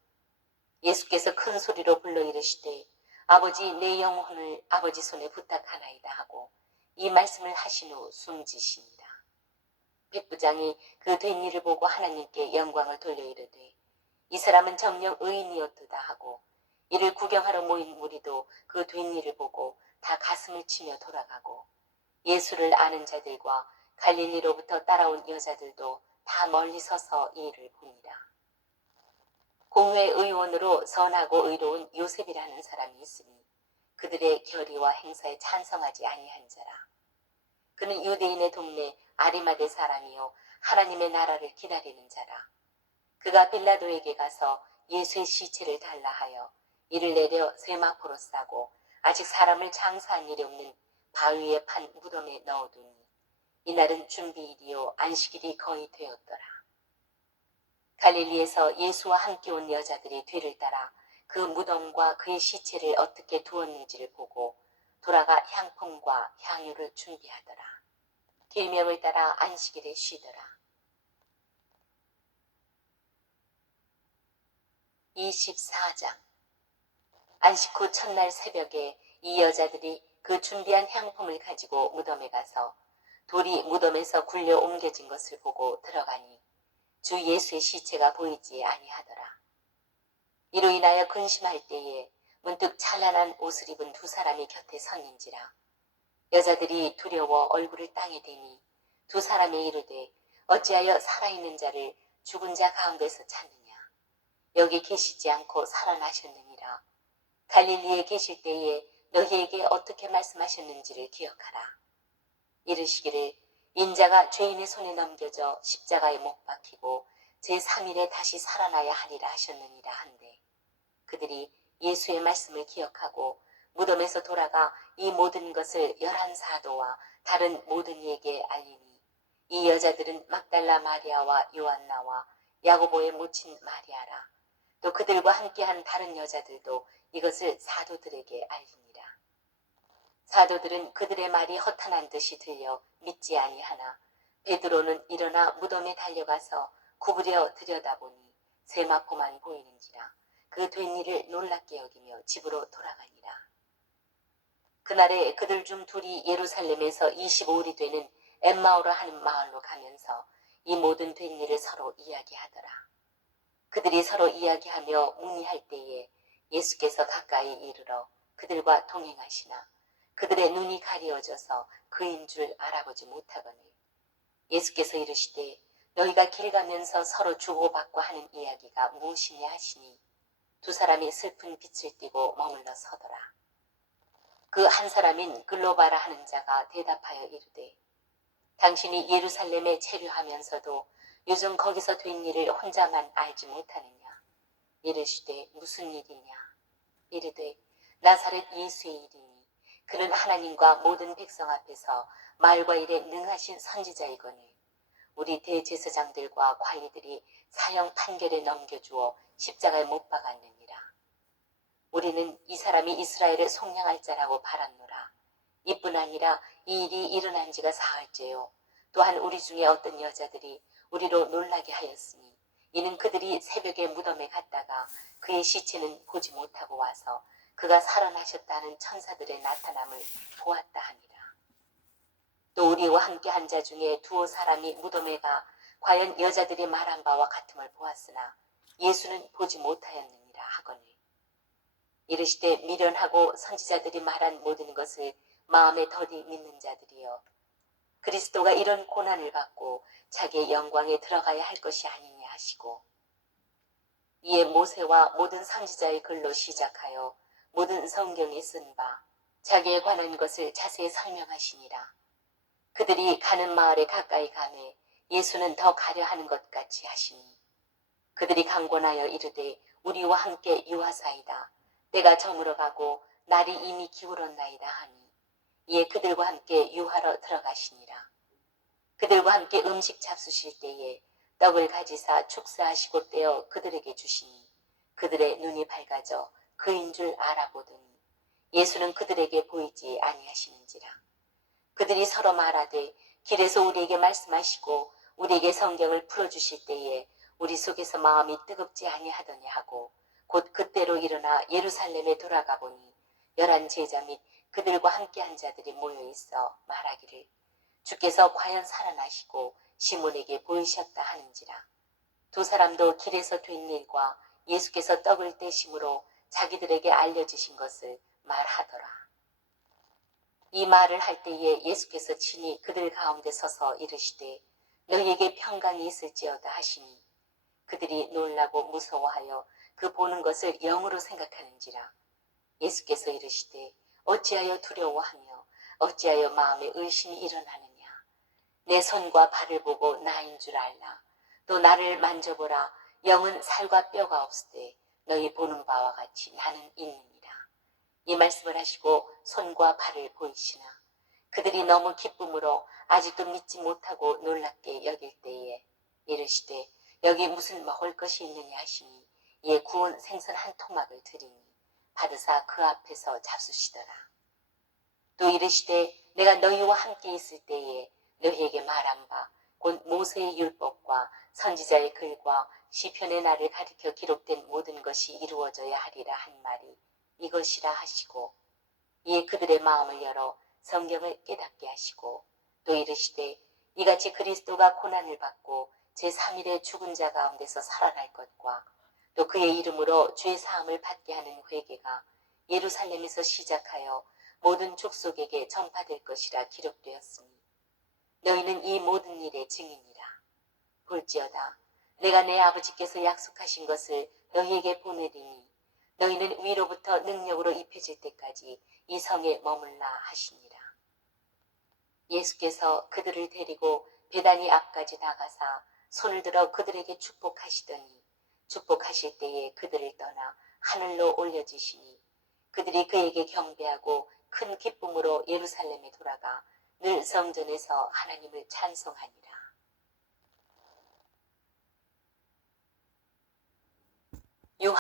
예수께서 큰 소리로 불러 이르시되 아버지 내 영혼을 아버지 손에 부탁하나이다 하고 이 말씀을 하신 후 숨지시니라. 백부장이 그 된 일을 보고 하나님께 영광을 돌려 이르되 이 사람은 정녕 의인이었도다 하고 이를 구경하러 모인 무리도 그 된 일을 보고 다 가슴을 치며 돌아가고 예수를 아는 자들과 갈릴리로부터 따라온 여자들도 다 멀리 서서 이 일을 보니라. 공회 의원으로 선하고 의로운 요셉이라는 사람이 있으니 그들의 결의와 행사에 찬성하지 아니한 자라. 그는 유대인의 동네 아리마대 사람이요 하나님의 나라를 기다리는 자라. 그가 빌라도에게 가서 예수의 시체를 달라 하여 이를 내려 세마포로 싸고 아직 사람을 장사한 일이 없는 바위에 판 무덤에 넣어두니 이날은 준비일이요 안식일이 거의 되었더라. 갈릴리에서 예수와 함께 온 여자들이 뒤를 따라 그 무덤과 그의 시체를 어떻게 두었는지를 보고 돌아가 향품과 향유를 준비하더라. 계명을 따라 안식일에 쉬더라. 24장. 안식 후 첫날 새벽에 이 여자들이 그 준비한 향품을 가지고 무덤에 가서 돌이 무덤에서 굴려 옮겨진 것을 보고 들어가니 주 예수의 시체가 보이지 아니하더라. 이로 인하여 근심할 때에 문득 찬란한 옷을 입은 두 사람이 곁에 섰는지라. 여자들이 두려워 얼굴을 땅에 대니 두 사람이 이르되 어찌하여 살아있는 자를 죽은 자 가운데서 찾느냐. 여기 계시지 않고 살아나셨느니라. 갈릴리에 계실 때에 너희에게 어떻게 말씀하셨는지를 기억하라. 이르시기를 인자가 죄인의 손에 넘겨져 십자가에 못 박히고 제3일에 다시 살아나야 하리라 하셨느니라 한데 그들이 예수의 말씀을 기억하고 무덤에서 돌아가 이 모든 것을 11사도와 다른 모든 이에게 알리니 이 여자들은 막달라 마리아와 요한나와 야고보의 모친 마리아라. 또 그들과 함께한 다른 여자들도 이것을 사도들에게 알리니라. 사도들은 그들의 말이 허탄한 듯이 들려 믿지 아니하나 베드로는 일어나 무덤에 달려가서 구부려 들여다보니 세마포만 보이는지라. 그 된 일을 놀랍게 여기며 집으로 돌아가니라. 그날에 그들 중 둘이 예루살렘에서 25일이 되는 엠마오로 하는 마을로 가면서 이 모든 된 일을 서로 이야기하더라. 그들이 서로 이야기하며 문의할 때에 예수께서 가까이 이르러 그들과 동행하시나 그들의 눈이 가리워져서 그인 줄 알아보지 못하거늘 예수께서 이르시되 너희가 길 가면서 서로 주고받고 하는 이야기가 무엇이냐 하시니 두 사람이 슬픈 빛을 띠고 머물러 서더라. 그 한 사람인 글로바라 하는 자가 대답하여 이르되 당신이 예루살렘에 체류하면서도 요즘 거기서 된 일을 혼자만 알지 못하느냐. 이르시되 무슨 일이냐. 이르되 나사렛 예수의 일이니 그는 하나님과 모든 백성 앞에서 말과 일에 능하신 선지자이거늘 우리 대제사장들과 관리들이 사형 판결에 넘겨주어 십자가에 못 박았느니라. 우리는 이 사람이 이스라엘을 속량할 자라고 바랐노라. 이뿐 아니라 이 일이 일어난 지가 사흘째요. 또한 우리 중에 어떤 여자들이 우리로 놀라게 하였으니 이는 그들이 새벽에 무덤에 갔다가 그의 시체는 보지 못하고 와서 그가 살아나셨다는 천사들의 나타남을 보았다 하니라. 또 우리와 함께 한 자 중에 두어 사람이 무덤에 가 과연 여자들이 말한 바와 같음을 보았으나 예수는 보지 못하였느니라 하거늘 이르시되 미련하고 선지자들이 말한 모든 것을 마음에 더디 믿는 자들이여 그리스도가 이런 고난을 받고 자기의 영광에 들어가야 할 것이 아니냐 하시고 이에 모세와 모든 선지자의 글로 시작하여 모든 성경에 쓴 바 자기에 관한 것을 자세히 설명하시니라. 그들이 가는 마을에 가까이 가매 예수는 더 가려 하는 것 같이 하시니 그들이 강권하여 이르되 우리와 함께 유하사이다. 때가 저물어 가고 날이 이미 기울었나이다 하니 이에 그들과 함께 유하러 들어가시니라. 그들과 함께 음식 잡수실 때에 떡을 가지사 축사하시고 떼어 그들에게 주시니 그들의 눈이 밝아져 그인 줄 알아보더니 예수는 그들에게 보이지 아니하시는지라. 그들이 서로 말하되 길에서 우리에게 말씀하시고 우리에게 성경을 풀어주실 때에 우리 속에서 마음이 뜨겁지 아니하더냐 하고 곧 그때로 일어나 예루살렘에 돌아가 보니 11 제자 및 그들과 함께한 자들이 모여 있어 말하기를 주께서 과연 살아나시고 시몬에게 보이셨다 하는지라. 두 사람도 길에서 된 일과 예수께서 떡을 떼심으로 자기들에게 알려지신 것을 말하더라. 이 말을 할 때에 예수께서 친히 그들 가운데 서서 이르시되 너희에게 평강이 있을지어다 하시니 그들이 놀라고 무서워하여 그 보는 것을 영으로 생각하는지라. 예수께서 이르시되 어찌하여 두려워하며 어찌하여 마음에 의심이 일어나느냐. 내 손과 발을 보고 나인 줄 알라. 또 나를 만져보라. 영은 살과 뼈가 없으되 너희 보는 바와 같이 나는 있느니라. 이 말씀을 하시고 손과 발을 보이시나 그들이 너무 기쁨으로 아직도 믿지 못하고 놀랍게 여길 때에 이르시되 여기 무슨 먹을 것이 있느냐 하시니 이에 구운 생선 한 토막을 드리니 받으사 그 앞에서 잡수시더라. 또 이르시되 내가 너희와 함께 있을 때에 너희에게 말한 바 곧 모세의 율법과 선지자의 글과 시편의 날을 가리켜 기록된 모든 것이 이루어져야 하리라 한 말이 이것이라 하시고 이에 그들의 마음을 열어 성경을 깨닫게 하시고 또 이르시되 이같이 그리스도가 고난을 받고 제3일에 죽은 자 가운데서 살아날 것과 또 그의 이름으로 죄 사함을 받게 하는 회개가 예루살렘에서 시작하여 모든 족속에게 전파될 것이라 기록되었으니 너희는 이 모든 일의 증인이라. 볼지어다 내가 내 아버지께서 약속하신 것을 너희에게 보내리니 너희는 위로부터 능력으로 입혀질 때까지 이 성에 머물라 하시니라. 예수께서 그들을 데리고 베다니 앞까지 나가사 손을 들어 그들에게 축복하시더니 축복하실 때에 그들을 떠나 하늘로 올려지시니 그들이 그에게 경배하고 큰 기쁨으로 예루살렘에 돌아가 늘 성전에서 하나님을 찬송하니라.